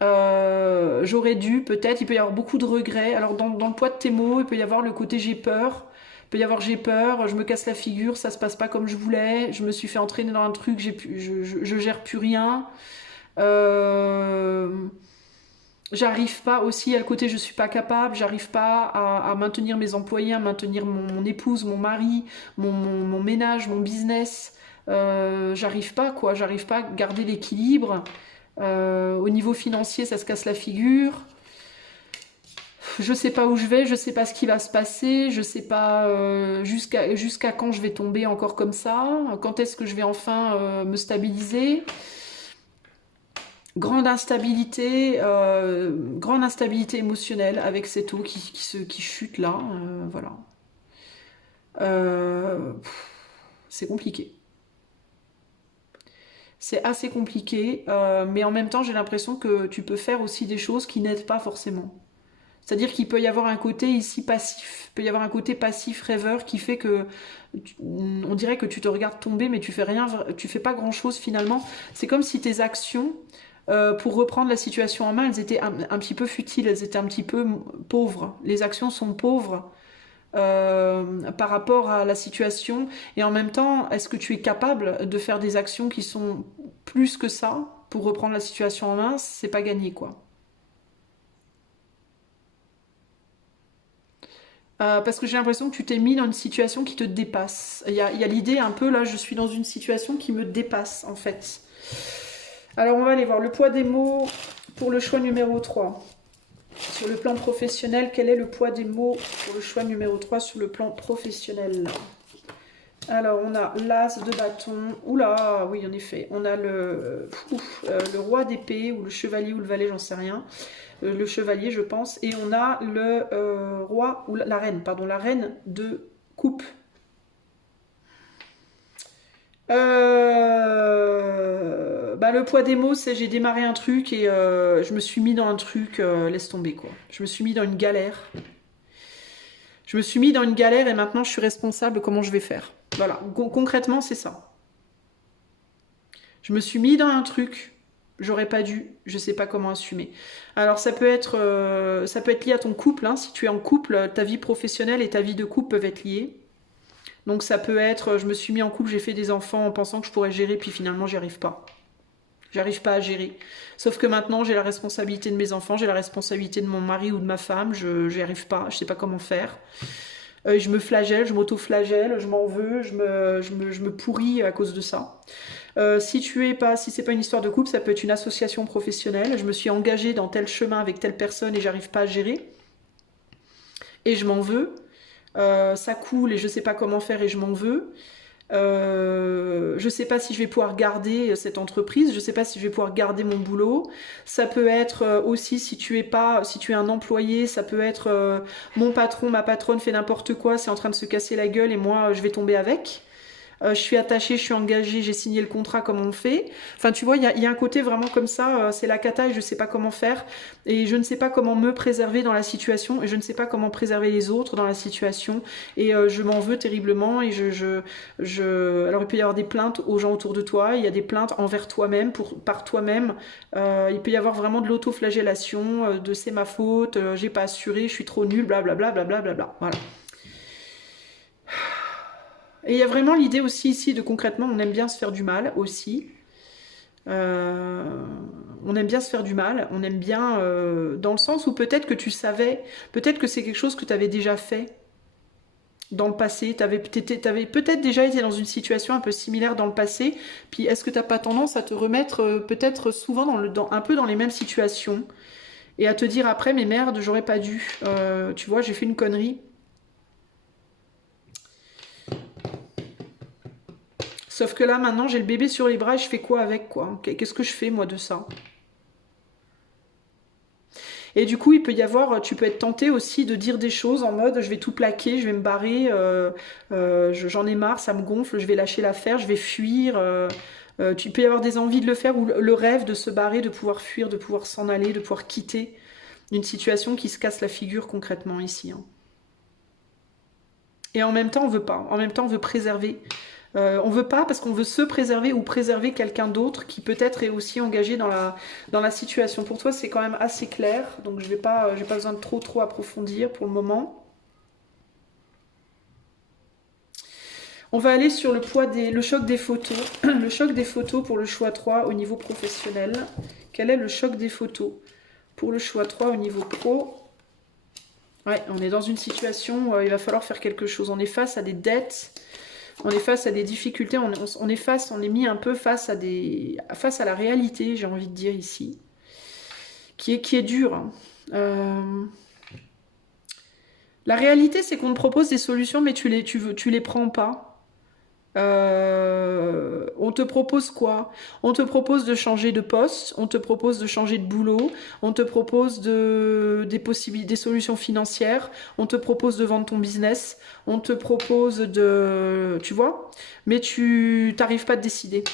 J'aurais dû, peut-être, il peut y avoir beaucoup de regrets. Alors dans le poids de tes mots, il peut y avoir le côté j'ai peur. Il peut y avoir j'ai peur, je me casse la figure, ça se passe pas comme je voulais, je me suis fait entraîner dans un truc, je gère plus rien. J'arrive pas aussi à le côté je suis pas capable, j'arrive pas à maintenir mes employés, à maintenir mon épouse, mon mari, mon ménage, mon business. J'arrive pas quoi, j'arrive pas à garder l'équilibre. Au niveau financier, ça se casse la figure. Je sais pas où je vais, je sais pas ce qui va se passer, je sais pas jusqu'à quand je vais tomber encore comme ça, quand est-ce que je vais enfin me stabiliser. grande instabilité émotionnelle avec cette eau qui chute là, voilà. C'est compliqué. C'est assez compliqué, mais en même temps, j'ai l'impression que tu peux faire aussi des choses qui n'aident pas forcément. C'est-à-dire qu'il peut y avoir un côté ici passif, il peut y avoir un côté passif rêveur qui fait que on dirait que tu te regardes tomber, mais tu fais rien, tu fais pas grand-chose finalement. C'est comme si tes actions, pour reprendre la situation en main, elles étaient un petit peu futiles, elles étaient un petit peu pauvres. Les actions sont pauvres par rapport à la situation, et en même temps, est-ce que tu es capable de faire des actions qui sont plus que ça pour reprendre la situation en main? C'est pas gagné, quoi. Parce que j'ai l'impression que tu t'es mis dans une situation qui te dépasse. Il y a l'idée un peu, là, je suis dans une situation qui me dépasse, en fait. Alors, on va aller voir le poids des mots pour le choix numéro 3. Sur le plan professionnel, quel est le poids des mots pour le choix numéro 3 sur le plan professionnel? Alors, on a l'as de bâton. Oula, oui, en effet. On a le roi d'épée, ou le chevalier, ou le valet, j'en sais rien. Le chevalier, je pense. Et on a le roi, ou la reine, pardon, la reine de coupe. Le poids des mots, c'est j'ai démarré un truc et je me suis mis dans un truc, laisse tomber quoi. Je me suis mis dans une galère. Je me suis mis dans une galère et maintenant je suis responsable de comment je vais faire. Voilà, concrètement c'est ça. Je me suis mis dans un truc, j'aurais pas dû, je sais pas comment assumer. Alors ça peut être lié à ton couple, hein. Si tu es en couple, ta vie professionnelle et ta vie de couple peuvent être liées. Donc ça peut être, je me suis mis en couple, j'ai fait des enfants en pensant que je pourrais gérer, puis finalement j'y arrive pas. J'arrive pas à gérer. Sauf que maintenant j'ai la responsabilité de mes enfants, j'ai la responsabilité de mon mari ou de ma femme, je n'y arrive pas, je sais pas comment faire. Je me flagelle, je m'auto-flagelle, je m'en veux, je me pourris à cause de ça. Si c'est pas une histoire de couple, ça peut être une association professionnelle. Je me suis engagée dans tel chemin avec telle personne et j'arrive pas à gérer. Et je m'en veux. Ça coule et je sais pas comment faire et je m'en veux. Je sais pas si je vais pouvoir garder cette entreprise, je sais pas si je vais pouvoir garder mon boulot. Ça peut être aussi si tu es un employé, ça peut être mon patron, ma patronne fait n'importe quoi, c'est en train de se casser la gueule et moi je vais tomber avec. Je suis attachée, je suis engagée, j'ai signé le contrat comme on fait. Enfin, tu vois, il y a un côté vraiment comme ça, c'est la cata et je ne sais pas comment faire. Et je ne sais pas comment me préserver dans la situation et je ne sais pas comment préserver les autres dans la situation. Et je m'en veux terriblement. Et Alors, il peut y avoir des plaintes aux gens autour de toi, il y a des plaintes envers toi-même, par toi-même. Il peut y avoir vraiment de l'autoflagellation, de c'est ma faute, j'ai pas assuré, je suis trop nulle, blablabla, blablabla. Voilà. Et il y a vraiment l'idée aussi ici de concrètement, on aime bien se faire du mal aussi. Euh, on aime bien se faire du mal, on aime bien dans le sens où peut-être que tu savais, peut-être que c'est quelque chose que tu avais déjà fait dans le passé, tu avais peut-être déjà été dans une situation un peu similaire dans le passé, puis est-ce que tu n'as pas tendance à te remettre peut-être souvent un peu dans les mêmes situations et à te dire après, mais merde, j'aurais pas dû, tu vois, j'ai fait une connerie. Sauf que là, maintenant, j'ai le bébé sur les bras et je fais quoi avec, quoi? Qu'est-ce que je fais, moi, de ça? Et du coup, tu peux être tenté aussi de dire des choses en mode, je vais tout plaquer, je vais me barrer, j'en ai marre, ça me gonfle, je vais lâcher l'affaire, je vais fuir. Tu peux y avoir des envies de le faire ou le rêve de se barrer, de pouvoir fuir, de pouvoir s'en aller, de pouvoir quitter une situation qui se casse la figure concrètement ici, hein. Et en même temps, on veut pas. En même temps, on veut préserver. On veut pas parce qu'on veut se préserver ou préserver quelqu'un d'autre qui peut-être est aussi engagé dans la situation. Pour toi, c'est quand même assez clair, donc j'ai pas besoin de trop approfondir pour le moment. On va aller sur le choc des photos. Le choc des photos pour le choix 3 au niveau professionnel. Quel est le choc des photos pour le choix 3 au niveau pro? Ouais, on est dans une situation où il va falloir faire quelque chose. On est face à des dettes. On est face à des difficultés, on est mis un peu face à la réalité, j'ai envie de dire ici, qui est dure, hein. La réalité, c'est qu'on te propose des solutions, mais tu les prends pas. On te propose quoi? On te propose de changer de poste, on te propose de changer de boulot, on te propose des possibilités, des solutions financières, on te propose de vendre ton business, on te propose de... Tu vois? Mais tu t'arrives pas à te décider.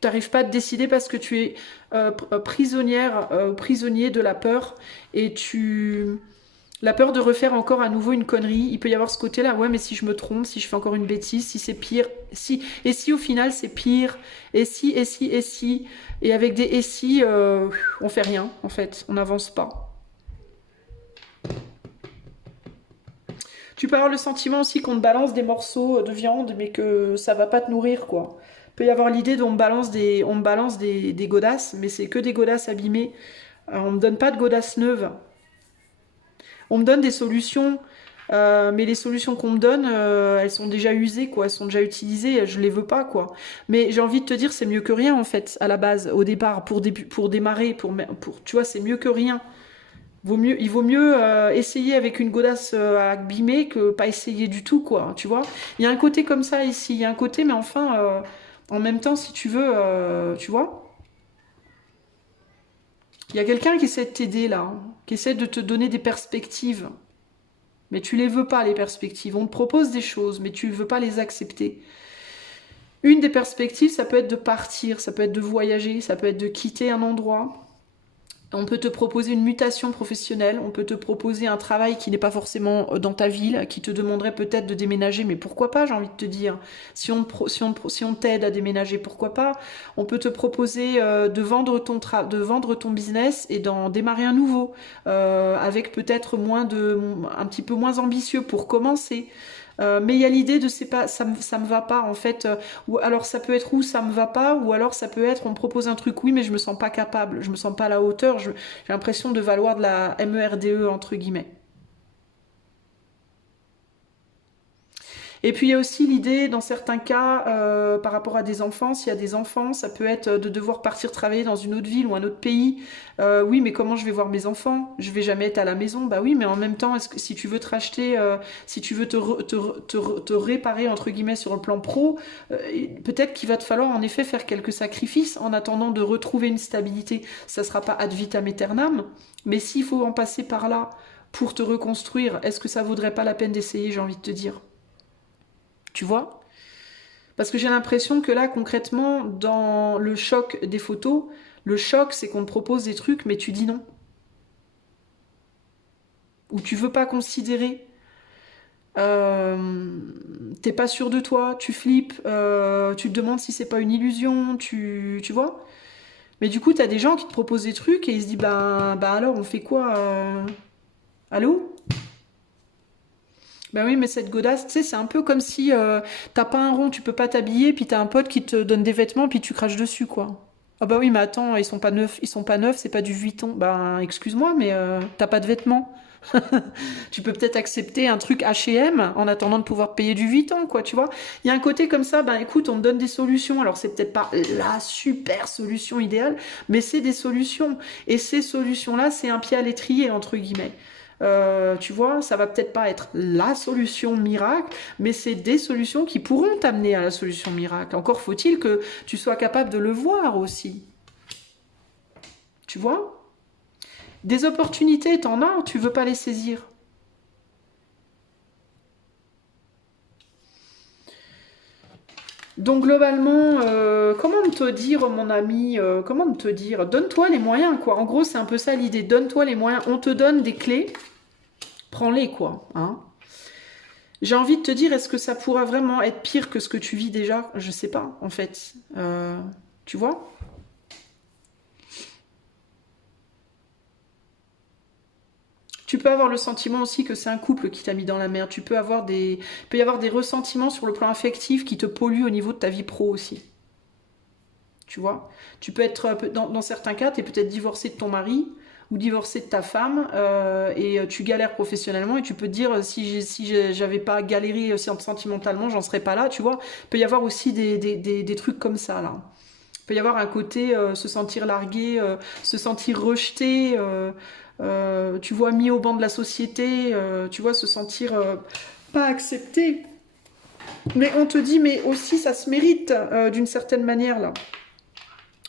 Tu n'arrives pas à te décider parce que tu es prisonnière, prisonnier de la peur et tu... La peur de refaire encore à nouveau une connerie, il peut y avoir ce côté-là, ouais, mais si je me trompe, si je fais encore une bêtise, si c'est pire, si, et si au final c'est pire, et avec des et si, on fait rien, en fait, on n'avance pas. Tu peux avoir le sentiment aussi qu'on te balance des morceaux de viande, mais que ça va pas te nourrir, quoi. Il peut y avoir l'idée d'on me balance des godasses, mais c'est que des godasses abîmées. On me donne pas de godasses neuves. On me donne des solutions, mais les solutions qu'on me donne, elles sont déjà usées, quoi. Elles sont déjà utilisées. Je les veux pas, quoi. Mais j'ai envie de te dire, c'est mieux que rien, en fait, à la base, au départ, pour démarrer, tu vois, c'est mieux que rien. Il vaut mieux essayer avec une godasse abîmée que pas essayer du tout, quoi. Tu vois? Il y a un côté comme ça ici. Il y a un côté, mais enfin, en même temps, si tu veux, tu vois? Il y a quelqu'un qui essaie de t'aider là, hein, qui essaie de te donner des perspectives. Mais tu les veux pas, les perspectives. On te propose des choses, mais tu ne veux pas les accepter. Une des perspectives, ça peut être de partir, ça peut être de voyager, ça peut être de quitter un endroit. On peut te proposer une mutation professionnelle, on peut te proposer un travail qui n'est pas forcément dans ta ville, qui te demanderait peut-être de déménager, mais pourquoi pas, j'ai envie de te dire. Si on t'aide à déménager, pourquoi pas. On peut te proposer de vendre ton business et d'en démarrer un nouveau, avec peut-être un petit peu moins ambitieux pour commencer. Mais il y a l'idée de c'est pas ça me va pas en fait, ou alors ça peut être où ça me va pas, ou alors ça peut être on me propose un truc oui mais je me sens pas capable, je me sens pas à la hauteur, j'ai l'impression de valoir de la MERDE entre guillemets. Et puis il y a aussi l'idée, dans certains cas, par rapport à des enfants, s'il y a des enfants, ça peut être de devoir partir travailler dans une autre ville ou un autre pays. Oui, mais comment je vais voir mes enfants? Je vais jamais être à la maison. Bah oui, mais en même temps, est-ce que si tu veux te racheter, si tu veux te réparer entre guillemets sur le plan pro, peut-être qu'il va te falloir en effet faire quelques sacrifices en attendant de retrouver une stabilité. Ça sera pas ad vitam aeternam, mais s'il faut en passer par là pour te reconstruire, est-ce que ça vaudrait pas la peine d'essayer? J'ai envie de te dire. Tu vois? Parce que j'ai l'impression que là, concrètement, dans le choc des photos, le choc, c'est qu'on te propose des trucs, mais tu dis non. Ou tu veux pas considérer. T'es pas sûr de toi, tu flippes, tu te demandes si c'est pas une illusion, tu vois? Mais du coup, t'as des gens qui te proposent des trucs et ils se disent, bah alors, on fait quoi? Allô? Ben oui, mais cette godasse, tu sais, c'est un peu comme si t'as pas un rond, tu peux pas t'habiller, puis t'as un pote qui te donne des vêtements, puis tu craches dessus, quoi. Ah bah oui, mais attends, ils sont pas neufs, c'est pas du Vuitton. Ben excuse-moi, mais t'as pas de vêtements. Tu peux peut-être accepter un truc H&M en attendant de pouvoir payer du Vuitton, quoi, tu vois. Il y a un côté comme ça, ben écoute, on te donne des solutions. Alors c'est peut-être pas la super solution idéale, mais c'est des solutions. Et ces solutions-là, c'est un pied à l'étrier, entre guillemets. Tu vois, ça va peut-être pas être la solution miracle, mais c'est des solutions qui pourront t'amener à la solution miracle. Encore faut-il que tu sois capable de le voir aussi. Tu vois? Des opportunités, t'en as, tu veux pas les saisir. Donc globalement, comment te dire, mon ami, comment te dire, donne-toi les moyens, quoi. En gros, c'est un peu ça l'idée. Donne-toi les moyens. On te donne des clés, prends-les, quoi. Hein. J'ai envie de te dire, est-ce que ça pourra vraiment être pire que ce que tu vis déjà? Je sais pas, en fait. Tu vois? Tu peux avoir le sentiment aussi que c'est un couple qui t'a mis dans la merde. Il peut y avoir des ressentiments sur le plan affectif qui te polluent au niveau de ta vie pro aussi. Tu vois? Tu peux être, dans certains cas, tu es peut-être divorcé de ton mari ou divorcé de ta femme et tu galères professionnellement et tu peux te dire si j'avais pas galéré sentimentalement, j'en serais pas là, tu vois? Il peut y avoir aussi des trucs comme ça là. Il peut y avoir un côté se sentir largué, se sentir rejeté, tu vois, mis au banc de la société, tu vois, se sentir pas accepté. Mais on te dit, mais aussi ça se mérite d'une certaine manière là.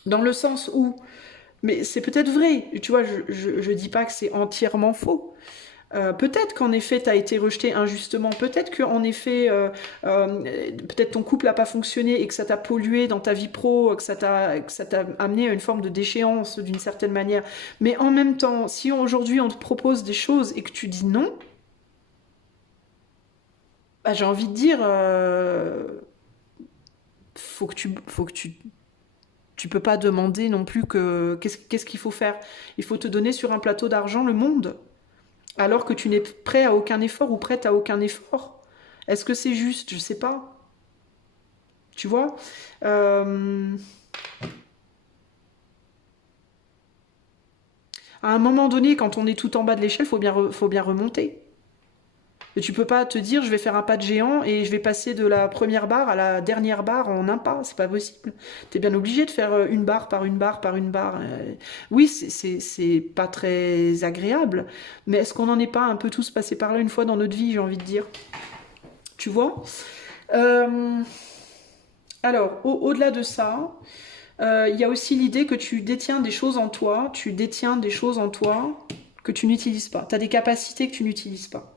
Dans le sens où, mais c'est peut-être vrai, tu vois, je dis pas que c'est entièrement faux. Peut-être qu'en effet, tu as été rejeté injustement. Peut-être qu'en effet, peut-être ton couple n'a pas fonctionné et que ça t'a pollué dans ta vie pro, que ça t'a amené à une forme de déchéance d'une certaine manière. Mais en même temps, si aujourd'hui on te propose des choses et que tu dis non, bah, j'ai envie de dire, faut que tu peux pas demander non plus que qu'est-ce qu'il faut faire. Il faut te donner sur un plateau d'argent le monde. Alors que tu n'es prêt à aucun effort ou prête à aucun effort. Est-ce que c'est juste? Je sais pas. Tu vois. À un moment donné, quand on est tout en bas de l'échelle, faut bien remonter. Et tu peux pas te dire, je vais faire un pas de géant et je vais passer de la première barre à la dernière barre en un pas. C'est pas possible. T'es bien obligé de faire une barre par une barre par une barre. Oui, c'est pas très agréable, mais est-ce qu'on n'en est pas un peu tous passés par là une fois dans notre vie, j'ai envie de dire? Tu vois. Alors, au-delà de ça, il y a aussi l'idée que tu détiens des choses en toi, que tu n'utilises pas. Tu as des capacités que tu n'utilises pas.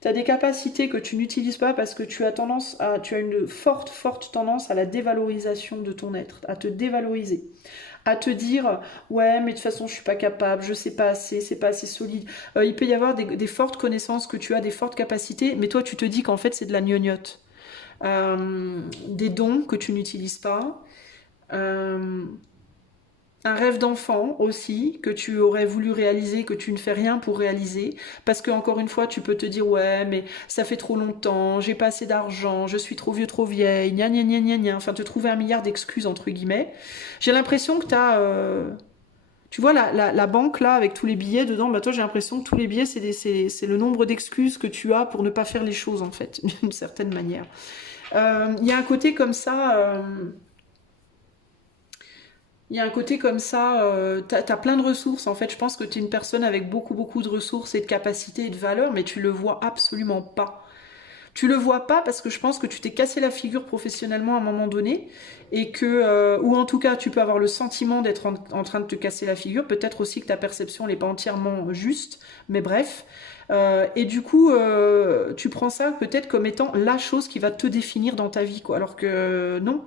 Tu as des capacités que tu n'utilises pas parce que tu as une forte tendance à la dévalorisation de ton être, à te dévaloriser, à te dire ouais mais de toute façon je suis pas capable, je sais pas assez, c'est pas assez solide. Il peut y avoir des fortes connaissances que tu as, des fortes capacités, mais toi tu te dis qu'en fait c'est de la gnognotte. Des dons que tu n'utilises pas, euh, un rêve d'enfant aussi que tu aurais voulu réaliser, que tu ne fais rien pour réaliser, parce que encore une fois tu peux te dire ouais mais ça fait trop longtemps, j'ai pas assez d'argent, je suis trop vieux, trop vieille, gna gna gna gna gna, enfin te trouver un milliard d'excuses entre guillemets. J'ai l'impression que tu vois la banque là avec tous les billets dedans, bah toi j'ai l'impression que tous les billets c'est le nombre d'excuses que tu as pour ne pas faire les choses en fait, d'une certaine manière. Il y a un côté comme ça. Il y a un côté comme ça, t'as plein de ressources en fait. Je pense que tu es une personne avec beaucoup de ressources et de capacités et de valeurs, mais tu le vois absolument pas. Tu le vois pas parce que je pense que tu t'es cassé la figure professionnellement à un moment donné et que, ou en tout cas, tu peux avoir le sentiment d'être en train de te casser la figure. Peut-être aussi que ta perception n'est pas entièrement juste, mais bref. Et du coup, tu prends ça peut-être comme étant la chose qui va te définir dans ta vie, quoi. Alors que non.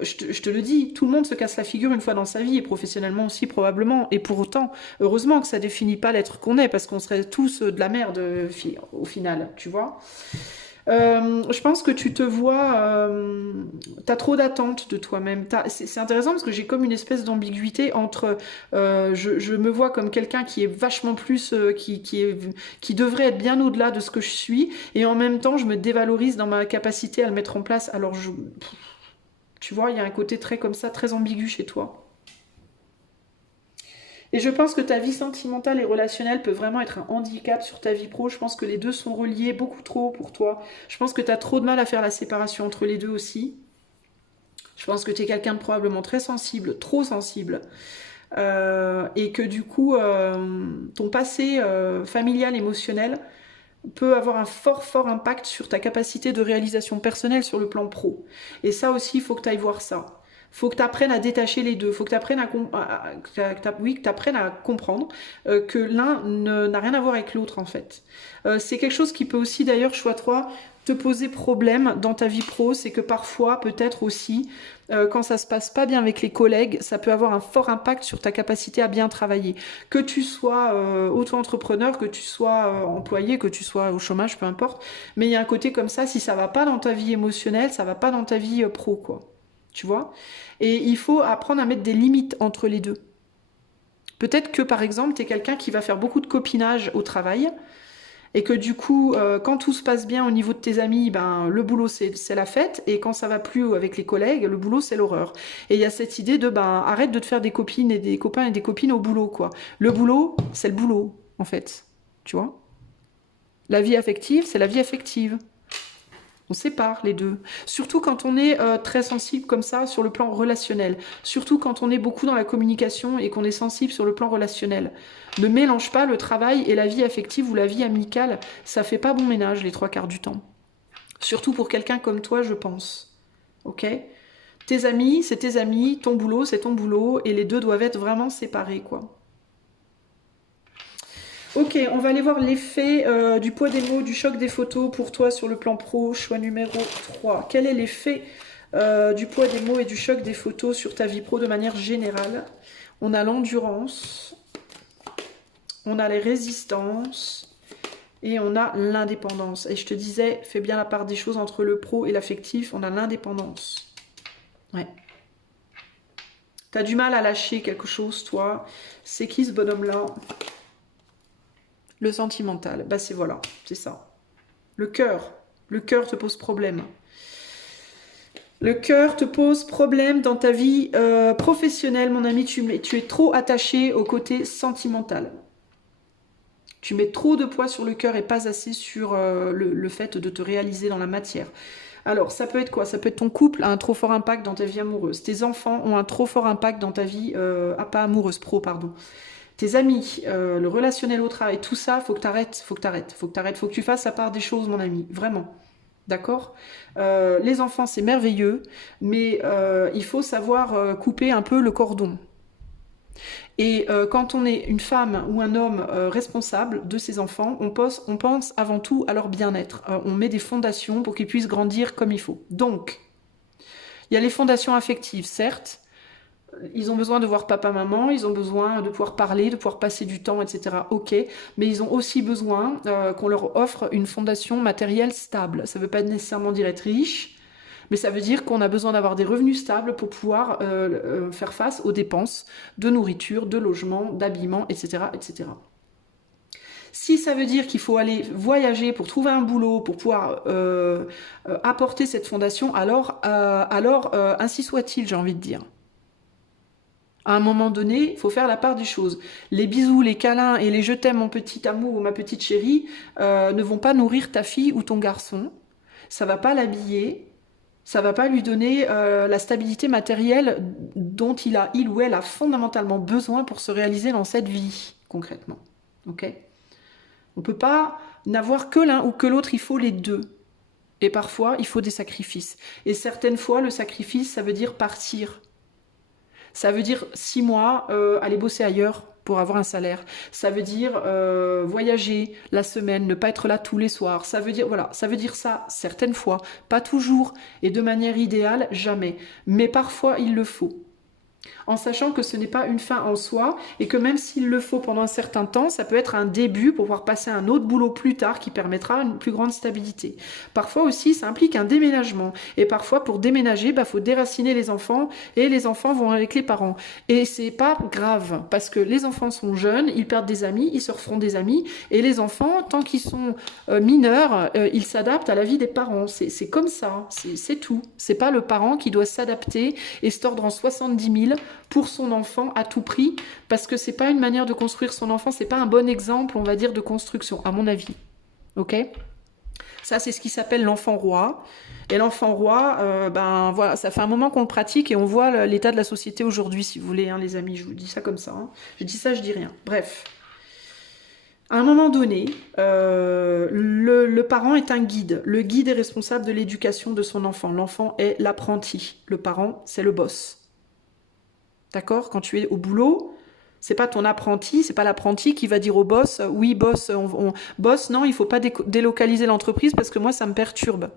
Je te le dis, tout le monde se casse la figure une fois dans sa vie, et professionnellement aussi probablement. Et pour autant, heureusement que ça définit pas l'être qu'on est, parce qu'on serait tous de la merde au final, tu vois. Je pense que tu te vois, t'as trop d'attentes de toi-même. C'est intéressant parce que j'ai comme une espèce d'ambiguïté entre, je me vois comme quelqu'un qui est vachement plus, qui devrait être bien au-delà de ce que je suis, et en même temps, je me dévalorise dans ma capacité à le mettre en place. Alors, tu vois, il y a un côté très comme ça, très ambigu chez toi. Et je pense que ta vie sentimentale et relationnelle peut vraiment être un handicap sur ta vie pro. Je pense que les deux sont reliés beaucoup trop pour toi. Je pense que tu as trop de mal à faire la séparation entre les deux aussi. Je pense que tu es quelqu'un de probablement très sensible, trop sensible. Et que du coup, ton passé familial, émotionnel, peut avoir un fort impact sur ta capacité de réalisation personnelle sur le plan pro. Et ça aussi, il faut que tu ailles voir ça. Faut que tu apprennes à détacher les deux. Faut que tu apprennes à comprendre que l'un n'a rien à voir avec l'autre en fait. C'est quelque chose qui peut aussi d'ailleurs, choix 3, te poser problème dans ta vie pro. C'est que parfois, peut-être aussi, quand ça se passe pas bien avec les collègues, ça peut avoir un fort impact sur ta capacité à bien travailler. Que tu sois auto-entrepreneur, que tu sois employé, que tu sois au chômage, peu importe. Mais il y a un côté comme ça, si ça va pas dans ta vie émotionnelle, ça va pas dans ta vie pro, quoi. Tu vois? Et il faut apprendre à mettre des limites entre les deux. Peut-être que, par exemple, tu es quelqu'un qui va faire beaucoup de copinage au travail, et que du coup, quand tout se passe bien au niveau de tes amis, ben, le boulot c'est la fête, et quand ça va plus avec les collègues, le boulot c'est l'horreur. Et il y a cette idée de, ben, arrête de te faire des copines et des copains et des copines au boulot, quoi. Le boulot, c'est le boulot, en fait. Tu vois? La vie affective, c'est la vie affective. On sépare les deux. Surtout quand on est très sensible comme ça sur le plan relationnel. Surtout quand on est beaucoup dans la communication et qu'on est sensible sur le plan relationnel. Ne mélange pas le travail et la vie affective ou la vie amicale. Ça fait pas bon ménage les 3/4 du temps. Surtout pour quelqu'un comme toi, je pense. Ok ? Tes amis, c'est tes amis. Ton boulot, c'est ton boulot. Et les deux doivent être vraiment séparés, quoi. Ok, on va aller voir l'effet du poids des mots, du choc des photos pour toi sur le plan pro, choix numéro 3. Quel est l'effet du poids des mots et du choc des photos sur ta vie pro de manière générale? On a l'endurance, on a les résistances et on a l'indépendance. Et je te disais, fais bien la part des choses entre le pro et l'affectif, on a l'indépendance. Ouais. T'as du mal à lâcher quelque chose, toi. C'est qui ce bonhomme-là? Le sentimental, bah c'est voilà, c'est ça. Le cœur te pose problème. Le cœur te pose problème dans ta vie professionnelle, mon ami. Tu es trop attaché au côté sentimental. Tu mets trop de poids sur le cœur et pas assez sur le fait de te réaliser dans la matière. Alors, ça peut être quoi? Ça peut être ton couple a un trop fort impact dans ta vie amoureuse. Tes enfants ont un trop fort impact dans ta vie, pas amoureuse, pro, pardon. Tes amis, le relationnel au travail, tout ça, faut que t'arrêtes, faut que tu fasses la part des choses, mon ami, vraiment. D'accord? Les enfants, c'est merveilleux, mais il faut savoir couper un peu le cordon. Et quand on est une femme ou un homme responsable de ses enfants, on pense avant tout à leur bien-être. On met des fondations pour qu'ils puissent grandir comme il faut. Donc, il y a les fondations affectives, certes. Ils ont besoin de voir papa, maman, ils ont besoin de pouvoir parler, de pouvoir passer du temps, etc. Ok, mais ils ont aussi besoin qu'on leur offre une fondation matérielle stable. Ça ne veut pas nécessairement dire être riche, mais ça veut dire qu'on a besoin d'avoir des revenus stables pour pouvoir faire face aux dépenses de nourriture, de logement, d'habillement, etc., etc. Si ça veut dire qu'il faut aller voyager pour trouver un boulot, pour pouvoir apporter cette fondation, alors ainsi soit-il, j'ai envie de dire. À un moment donné, il faut faire la part des choses. Les bisous, les câlins et les je t'aime mon petit amour ou ma petite chérie ne vont pas nourrir ta fille ou ton garçon. Ça va pas l'habiller. Ça va pas lui donner la stabilité matérielle dont il ou elle a fondamentalement besoin pour se réaliser dans cette vie, concrètement. Ok ? On peut pas n'avoir que l'un ou que l'autre, il faut les deux. Et parfois, il faut des sacrifices. Et certaines fois, le sacrifice, ça veut dire partir. Ça veut dire 6 mois, aller bosser ailleurs pour avoir un salaire. Ça veut dire voyager la semaine, ne pas être là tous les soirs. Ça veut dire, voilà, ça veut dire ça certaines fois, pas toujours, et de manière idéale, jamais. Mais parfois, il le faut. En sachant que ce n'est pas une fin en soi et que même s'il le faut pendant un certain temps, ça peut être un début pour pouvoir passer à un autre boulot plus tard qui permettra une plus grande stabilité. Parfois aussi, ça implique un déménagement et parfois pour déménager, faut déraciner les enfants et les enfants vont avec les parents. Et c'est pas grave parce que les enfants sont jeunes, ils perdent des amis, ils se referont des amis et les enfants, tant qu'ils sont mineurs, ils s'adaptent à la vie des parents. C'est comme ça, c'est tout. C'est pas le parent qui doit s'adapter et se tordre en 70 000 pour son enfant à tout prix, parce que c'est pas une manière de construire son enfant, c'est pas un bon exemple, on va dire, de construction, à mon avis. Ok ? Ça, c'est ce qui s'appelle l'enfant roi. Et l'enfant roi, voilà, ça fait un moment qu'on le pratique et on voit l'état de la société aujourd'hui, si vous voulez, hein, les amis. Je vous dis ça comme ça. Hein. Je dis ça, je dis rien. Bref. À un moment donné, le parent est un guide. Le guide est responsable de l'éducation de son enfant. L'enfant est l'apprenti. Le parent, c'est le boss. D'accord? Quand tu es au boulot, c'est pas ton apprenti, c'est pas l'apprenti qui va dire au boss, oui boss, boss, non, il faut pas délocaliser l'entreprise parce que moi ça me perturbe.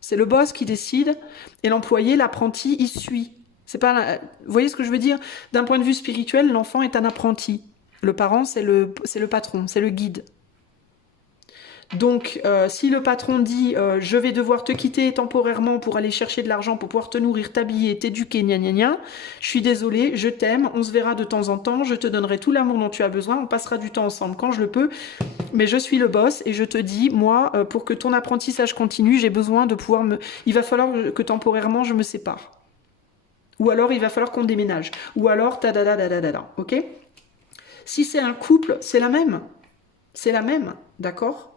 C'est le boss qui décide et l'employé, l'apprenti, il suit. C'est pas, vous voyez ce que je veux dire? D'un point de vue spirituel, l'enfant est un apprenti. Le parent, c'est le patron, c'est le guide. Donc, si le patron dit je vais devoir te quitter temporairement pour aller chercher de l'argent pour pouvoir te nourrir, t'habiller, t'éduquer, gna gna gna, je suis désolée, je t'aime, on se verra de temps en temps, je te donnerai tout l'amour dont tu as besoin, on passera du temps ensemble quand je le peux, mais je suis le boss et je te dis, moi, pour que ton apprentissage continue, j'ai besoin de pouvoir il va falloir que temporairement je me sépare. Ou alors il va falloir qu'on déménage. Ou alors ok? Si c'est un couple, c'est la même. C'est la même, d'accord?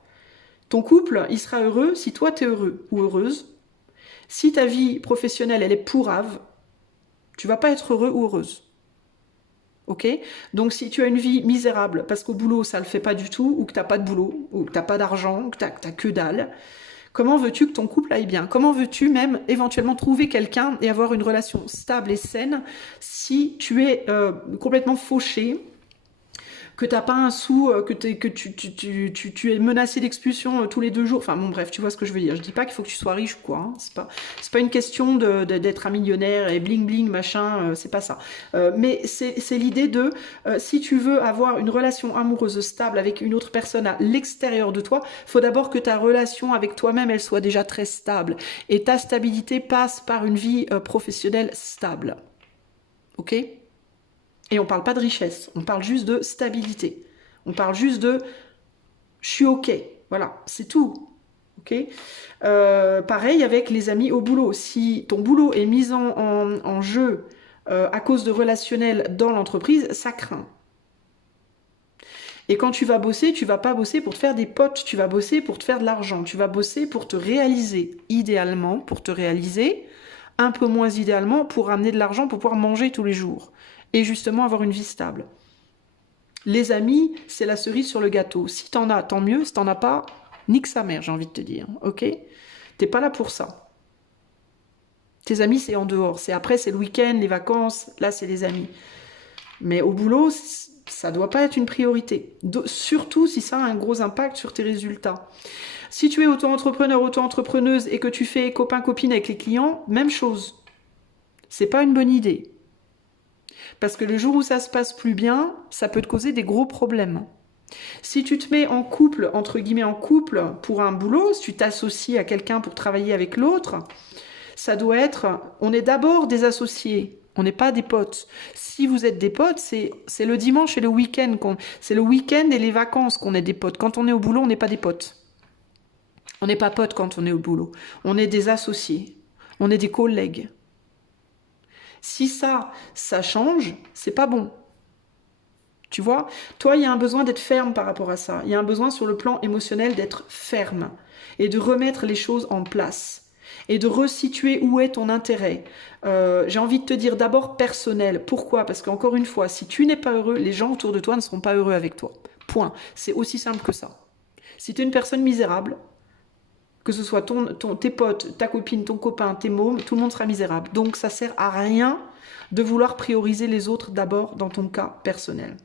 Ton couple, il sera heureux si toi, tu es heureux ou heureuse. Si ta vie professionnelle, elle est pourrave, tu vas pas être heureux ou heureuse. Ok? Donc si tu as une vie misérable parce qu'au boulot ça le fait pas du tout, ou que t'as pas de boulot, ou que t'as pas d'argent, ou que t'as que dalle, comment veux-tu que ton couple aille bien? Comment veux-tu même éventuellement trouver quelqu'un et avoir une relation stable et saine si tu es complètement fauché, que t'as pas un sou, que tu es menacé d'expulsion tous les 2 jours. Enfin bon bref, tu vois ce que je veux dire. Je dis pas qu'il faut que tu sois riche quoi. Hein. C'est pas une question d'être un millionnaire et bling bling machin. C'est pas ça. Mais c'est l'idée de si tu veux avoir une relation amoureuse stable avec une autre personne à l'extérieur de toi, faut d'abord que ta relation avec toi-même elle soit déjà très stable. Et ta stabilité passe par une vie professionnelle stable. Ok? Et on parle pas de richesse, on parle juste de stabilité. On parle juste de je suis ok. Voilà, c'est tout. Ok. Pareil avec les amis au boulot. Si ton boulot est mis en jeu à cause de relationnel dans l'entreprise, ça craint. Et quand tu vas bosser, tu vas pas bosser pour te faire des potes, tu vas bosser pour te faire de l'argent, tu vas bosser pour te réaliser, idéalement pour te réaliser, un peu moins idéalement pour ramener de l'argent pour pouvoir manger tous les jours et justement avoir une vie stable. Les amis, c'est la cerise sur le gâteau. Si t'en as, tant mieux. Si t'en as pas, nique sa mère, j'ai envie de te dire. Ok? T'es pas là pour ça. Tes amis, c'est en dehors. C'est après, c'est le week-end, les vacances. Là, c'est les amis. Mais au boulot, ça doit pas être une priorité. Surtout si ça a un gros impact sur tes résultats. Si tu es auto-entrepreneur, auto-entrepreneuse et que tu fais copain-copine avec les clients, même chose. C'est pas une bonne idée. Parce que le jour où ça se passe plus bien, ça peut te causer des gros problèmes. Si tu te mets en couple, entre guillemets en couple, pour un boulot, si tu t'associes à quelqu'un pour travailler avec l'autre, ça doit être, on est d'abord des associés, on n'est pas des potes. Si vous êtes des potes, c'est le dimanche et le week-end, c'est le week-end et les vacances qu'on est des potes. Quand on est au boulot, on n'est pas des potes. On n'est pas potes quand on est au boulot. On est des associés, on est des collègues. Si ça change, c'est pas bon. Tu vois, toi, il y a un besoin d'être ferme par rapport à ça. Il y a un besoin sur le plan émotionnel d'être ferme et de remettre les choses en place et de resituer où est ton intérêt. J'ai envie de te dire d'abord personnel. Pourquoi? Parce qu'encore une fois, si tu n'es pas heureux, les gens autour de toi ne seront pas heureux avec toi. Point. C'est aussi simple que ça. Si tu es une personne misérable, que ce soit tes potes, ta copine, ton copain, tes mômes, tout le monde sera misérable. Donc ça sert à rien de vouloir prioriser les autres d'abord dans ton cas personnel.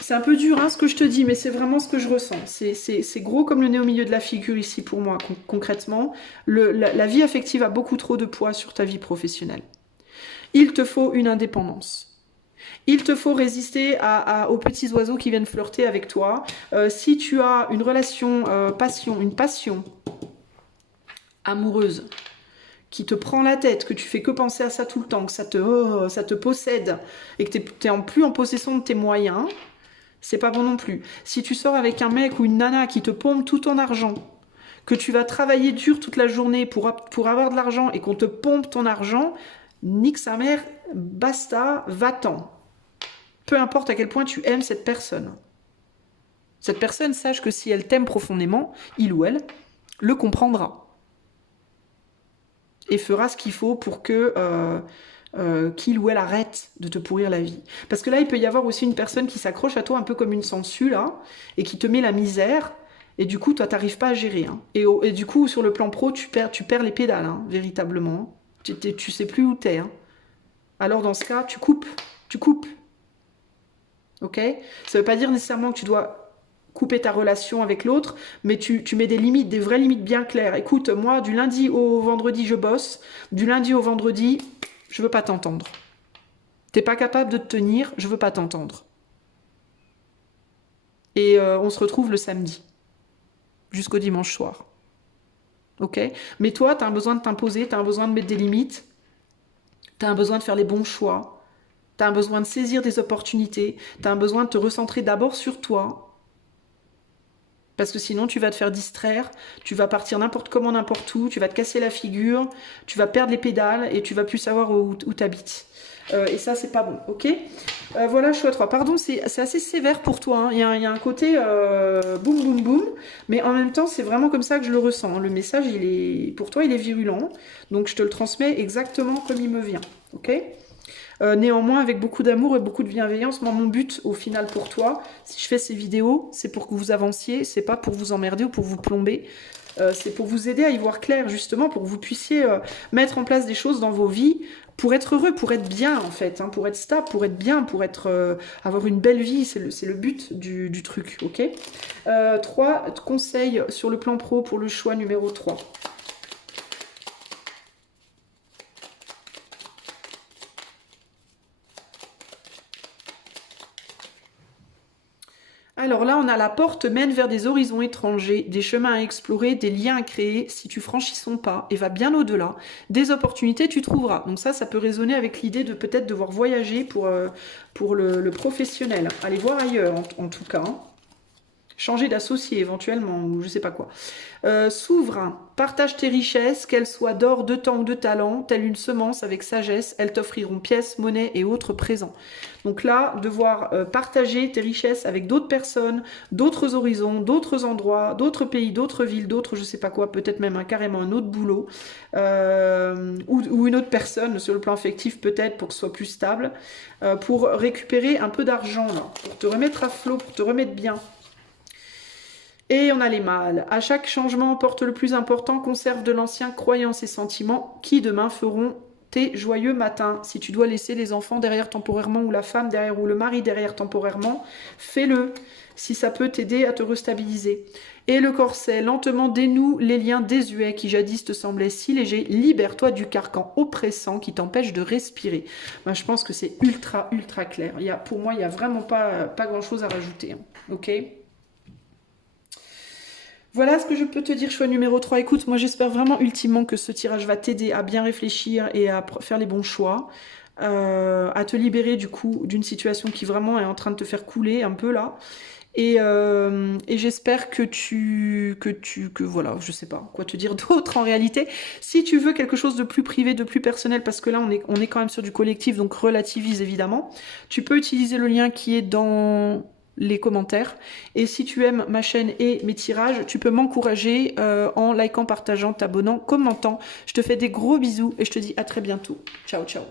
C'est un peu dur hein, ce que je te dis, mais c'est vraiment ce que je ressens. C'est gros comme le nez au milieu de la figure ici pour moi, concrètement. La vie affective a beaucoup trop de poids sur ta vie professionnelle. Il te faut une indépendance. Il te faut résister aux petits oiseaux qui viennent flirter avec toi. Si tu as une relation, une passion amoureuse qui te prend la tête, que tu fais que penser à ça tout le temps, que ça te possède et que tu n'es plus en possession de tes moyens, c'est pas bon non plus. Si tu sors avec un mec ou une nana qui te pompe tout ton argent, que tu vas travailler dur toute la journée pour avoir de l'argent et qu'on te pompe ton argent, nique sa mère, basta, va-t'en. Peu importe à quel point tu aimes cette personne. Cette personne, sache que si elle t'aime profondément, il ou elle le comprendra. Et fera ce qu'il faut pour que qu'il ou elle arrête de te pourrir la vie. Parce que là, il peut y avoir aussi une personne qui s'accroche à toi un peu comme une sangsue, là, et qui te met la misère, et du coup, toi, t'arrives pas à gérer. Hein. Et du coup, sur le plan pro, tu perds les pédales, hein, véritablement. Tu sais plus où t'es. Hein. Alors, dans ce cas, tu coupes. Ok? Ça veut pas dire nécessairement que tu dois couper ta relation avec l'autre, mais tu mets des limites, des vraies limites bien claires. Écoute, moi, du lundi au vendredi, je bosse. Du lundi au vendredi, je veux pas t'entendre. T'es pas capable de te tenir, je veux pas t'entendre. Et on se retrouve le samedi, jusqu'au dimanche soir. Ok? Mais toi, t'as un besoin de t'imposer, t'as un besoin de mettre des limites, t'as un besoin de faire les bons choix. Tu as un besoin de saisir des opportunités, tu as un besoin de te recentrer d'abord sur toi, parce que sinon tu vas te faire distraire, tu vas partir n'importe comment, n'importe où, tu vas te casser la figure, tu vas perdre les pédales et tu vas plus savoir où tu habites. Et ça, c'est pas bon, ok? Voilà, choix 3. Pardon, c'est assez sévère pour toi, hein. Il y a un côté boum boum boum, mais en même temps, c'est vraiment comme ça que je le ressens, hein. Le message, pour toi, il est virulent, donc je te le transmets exactement comme il me vient. Ok? Néanmoins, avec beaucoup d'amour et beaucoup de bienveillance, moi, mon but, au final, pour toi, si je fais ces vidéos, c'est pour que vous avanciez, c'est pas pour vous emmerder ou pour vous plomber. C'est pour vous aider à y voir clair, justement, pour que vous puissiez mettre en place des choses dans vos vies pour être heureux, pour être bien, en fait, hein, pour être stable, pour être bien, pour être, avoir une belle vie. C'est le but du truc, ok? 3 conseils sur le plan pro pour le choix numéro 3. Alors là, on a la porte mène vers des horizons étrangers, des chemins à explorer, des liens à créer. Si tu franchis son pas et vas bien au-delà, des opportunités tu trouveras. Donc ça peut résonner avec l'idée de peut-être devoir voyager pour le professionnel. Aller voir ailleurs, en tout cas, hein. Changer d'associé éventuellement, ou je sais pas quoi. S'ouvre, partage tes richesses, qu'elles soient d'or, de temps ou de talent, telle une semence avec sagesse, elles t'offriront pièces, monnaie et autres présents. Donc là, devoir partager tes richesses avec d'autres personnes, d'autres horizons, d'autres endroits, d'autres pays, d'autres villes, d'autres je sais pas quoi, peut-être même carrément un autre boulot, ou une autre personne sur le plan affectif peut-être pour que ce soit plus stable, pour récupérer un peu d'argent là, pour te remettre à flot, pour te remettre bien. Et on a les mâles. À chaque changement, porte le plus important, conserve de l'ancien, croyances et sentiments qui demain feront tes joyeux matins. Si tu dois laisser les enfants derrière temporairement ou la femme derrière ou le mari derrière temporairement, fais-le si ça peut t'aider à te restabiliser. Et le corset, lentement dénoue les liens désuets qui jadis te semblaient si légers. Libère-toi du carcan oppressant qui t'empêche de respirer. Ben, je pense que c'est ultra, ultra clair. Pour moi, il n'y a vraiment pas grand-chose à rajouter, hein. Ok ? Voilà ce que je peux te dire, choix numéro 3. Écoute, moi j'espère vraiment ultimement que ce tirage va t'aider à bien réfléchir et à faire les bons choix, à te libérer du coup d'une situation qui vraiment est en train de te faire couler un peu là. Et j'espère que voilà, je sais pas quoi te dire d'autre en réalité. Si tu veux quelque chose de plus privé, de plus personnel, parce que là on est quand même sur du collectif, donc relativise évidemment, tu peux utiliser le lien qui est dans les commentaires. Et si tu aimes ma chaîne et mes tirages, tu peux m'encourager en likant, partageant, t'abonnant, commentant. Je te fais des gros bisous et je te dis à très bientôt. Ciao, ciao.